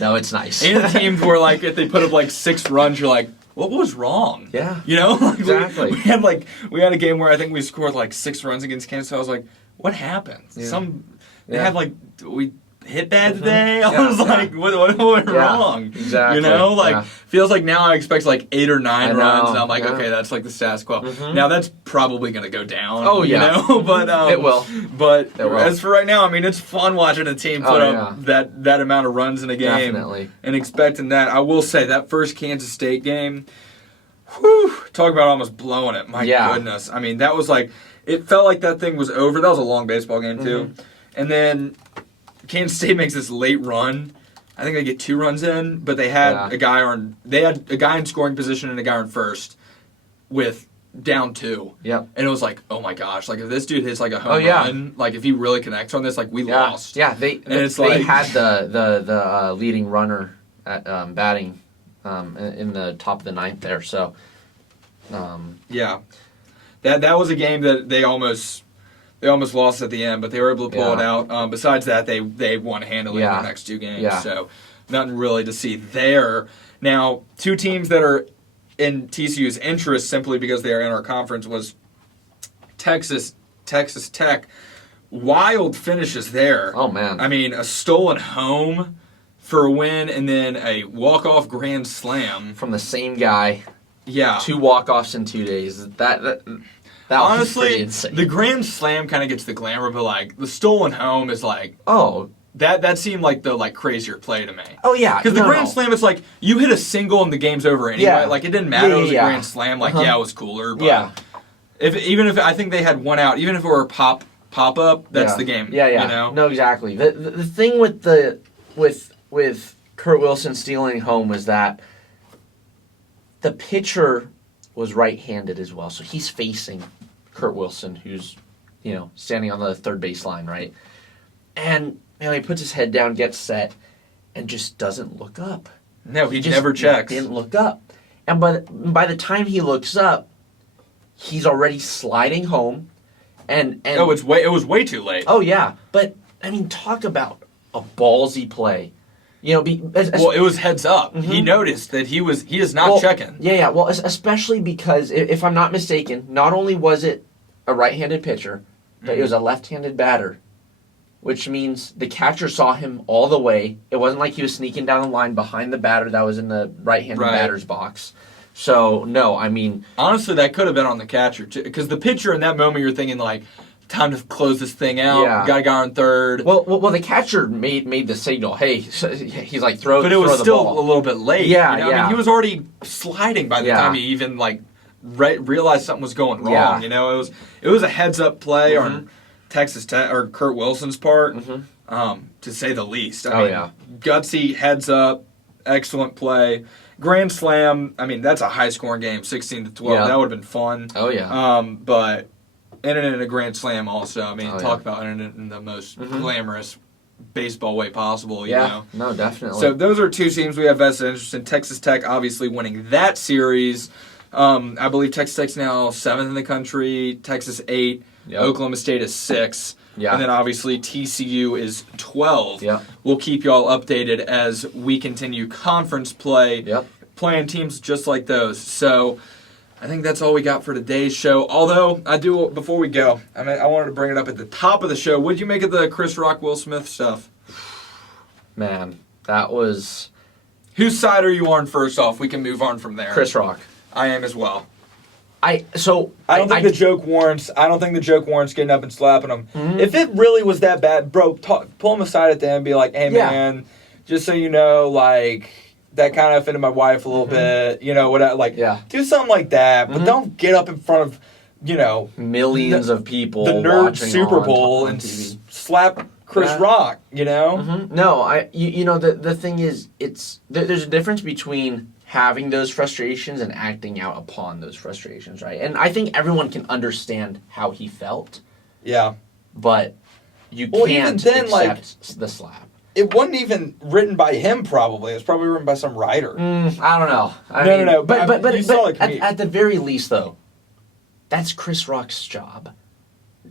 no, it's nice. And the teams where, like, if they put up, like, 6 runs, you're like, what was wrong? Yeah. You know? Like, exactly. We had a game where I think we scored, like, 6 runs against Kansas, so I was like, what happened? Yeah. They had, like, we hit bad today? Yeah, I was like, what went wrong? Exactly. You know? Like, feels like now I expect, like, 8 or 9 runs, and I'm like, okay, that's like the status quo. Now that's probably going to go down. Oh, yeah. You know? But, it will. But as for right now, I mean, it's fun watching a team put up yeah. that amount of runs in a game. Definitely. And expecting that. I will say, that first Kansas State game, whew, talk about almost blowing it. My goodness. I mean, that was like, it felt like that thing was over. That was a long baseball game, too. And then Kansas State makes this late run. I think they get 2 runs in, but they had a guy in scoring position and a guy on first with down 2. Yep. And it was like, oh my gosh, like if this dude hits like a home run, like if he really connects on this, like we lost. Yeah, they had the leading runner at batting in the top of the 9th there. So that was a game that they almost lost at the end, but they were able to pull it out. Besides that, they won handily in the next 2 games. Yeah. So nothing really to see there. Now, 2 teams that are in TCU's interest simply because they are in our conference was Texas Tech. Wild finishes there. Oh, man. I mean, a stolen home for a win and then a walk-off grand slam. From the same guy. Yeah. 2 walk-offs in 2 days. That honestly, the grand slam kind of gets the glamour, but like the stolen home is like, that seemed like the crazier play to me. Oh yeah, because the grand slam, it's like you hit a single and the game's over anyway. Yeah. Like it didn't matter. It was a grand slam. Like it was cooler. But even if I think they had 1 out, even if it were a pop up, that's the game. Yeah. You know? No, exactly. The thing with Kurt Wilson stealing home was that the pitcher was right-handed as well, so he's facing Kurt Wilson, who's, you know, standing on the third baseline, right? And he puts his head down, gets set, and just doesn't look up. No, he just never checks. Didn't look up, and by the time he looks up, he's already sliding home, and it was way too late. Oh yeah, but I mean, talk about a ballsy play You know, well, it was heads up. He noticed that he is not checking. Yeah. Well, especially because if I'm not mistaken, not only was it a right-handed pitcher, but it was a left-handed batter, which means the catcher saw him all the way. It wasn't like he was sneaking down the line behind the batter that was in the right-handed batter's box. So no, I mean, honestly, that could have been on the catcher too, because the pitcher in that moment you're thinking like, time to close this thing out. Yeah. Got a guy on third. Well, the catcher made the signal. Hey, he's like throw. But it was the still ball. a little bit late. Yeah, you know? I mean, he was already sliding by the time he even like realized something was going wrong. Yeah. You know, it was a heads up play on Texas Tech or Kurt Wilson's part, to say the least. I mean, gutsy heads up, excellent play. Grand slam. I mean, that's a high scoring game, 16-12. Yeah. That would have been fun. Oh yeah. But ended it in a grand slam also. I mean, talk yeah. about ending it in the most glamorous baseball way possible, you Yeah, know? no, definitely. So those are two teams we have vested interest in. Texas Tech obviously winning that series. I believe Texas Tech's now 7th in the country, Texas 8, Oklahoma State is 6. Yeah. And then obviously TCU is 12. Yeah. We'll keep y'all updated as we continue conference play, playing teams just like those. So I think that's all we got for today's show. Although, before we go, I wanted to bring it up at the top of the show. What did you make of the Chris Rock, Will Smith stuff? Man, that was... Whose side are you on first off? We can move on from there. Chris Rock. I am as well. I don't think the joke warrants getting up and slapping him. If it really was that bad, bro, pull him aside at the end and be like, hey, man, just so you know, like... That kind of offended my wife a little bit, you know, do something like that, but don't get up in front of, you know, millions of people, the nerd watching Super Bowl on and TV. Slap Chris Rock, you know? No, you know, the thing is, there's a difference between having those frustrations and acting out upon those frustrations, right? And I think everyone can understand how he felt. Yeah. But you can't accept the slap. It wasn't even written by him, probably. It was probably written by some writer. I don't know. No. But at the very least, though, that's Chris Rock's job.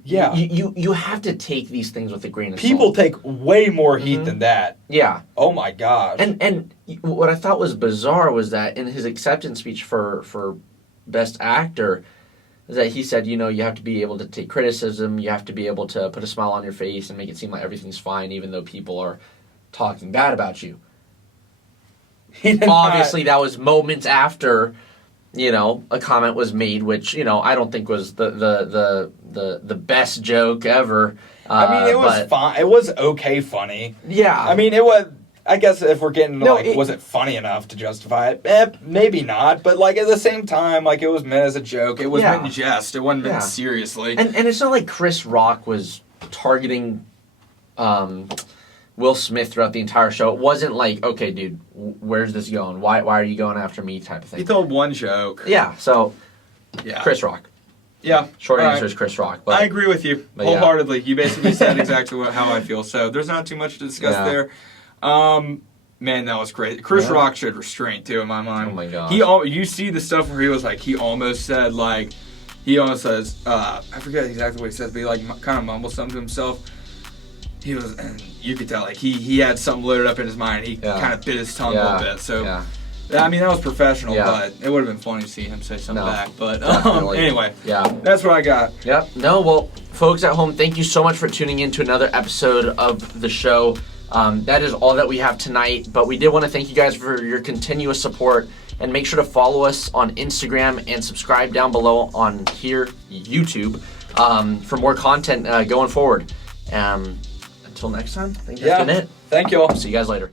Yeah. You have to take these things with a grain of salt. People take way more heat than that. Yeah. Oh, my gosh. And what I thought was bizarre was that in his acceptance speech for Best Actor, that he said, you know, you have to be able to take criticism, you have to be able to put a smile on your face and make it seem like everything's fine even though people are talking bad about you. Obviously, that was moments after, you know, a comment was made, which, you know, I don't think was the best joke ever. It was fine. It was okay funny. Yeah. It was... I guess if we're getting to, was it funny enough to justify it? Maybe not, but, like, at the same time, like, it was meant as a joke. It was meant in jest. It wasn't meant seriously. And it's not like Chris Rock was targeting Will Smith throughout the entire show. It wasn't like, okay, dude, where's this going? Why are you going after me type of thing. He told one joke. Yeah, so Chris Rock. Yeah. Short answer is Chris Rock. But I agree with you wholeheartedly. You basically said exactly how I feel, so there's not too much to discuss there. Man, that was crazy. Chris Rock showed restraint too, in my mind. Oh my god. You see the stuff where he was like, he almost says, I forget exactly what he says, but he like kind of mumbles something to himself. He was, and you could tell like he had something loaded up in his mind. He kind of bit his tongue a little bit. So, that was professional, but it would have been funny to see him say something back. But anyway, that's what I got. Yep. No, well, folks at home, thank you so much for tuning in to another episode of the show. That is all that we have tonight, but we did want to thank you guys for your continuous support, and make sure to follow us on Instagram and subscribe down below on YouTube for more content going forward. Until next time, I think that's been it. Thank you all. See you guys later.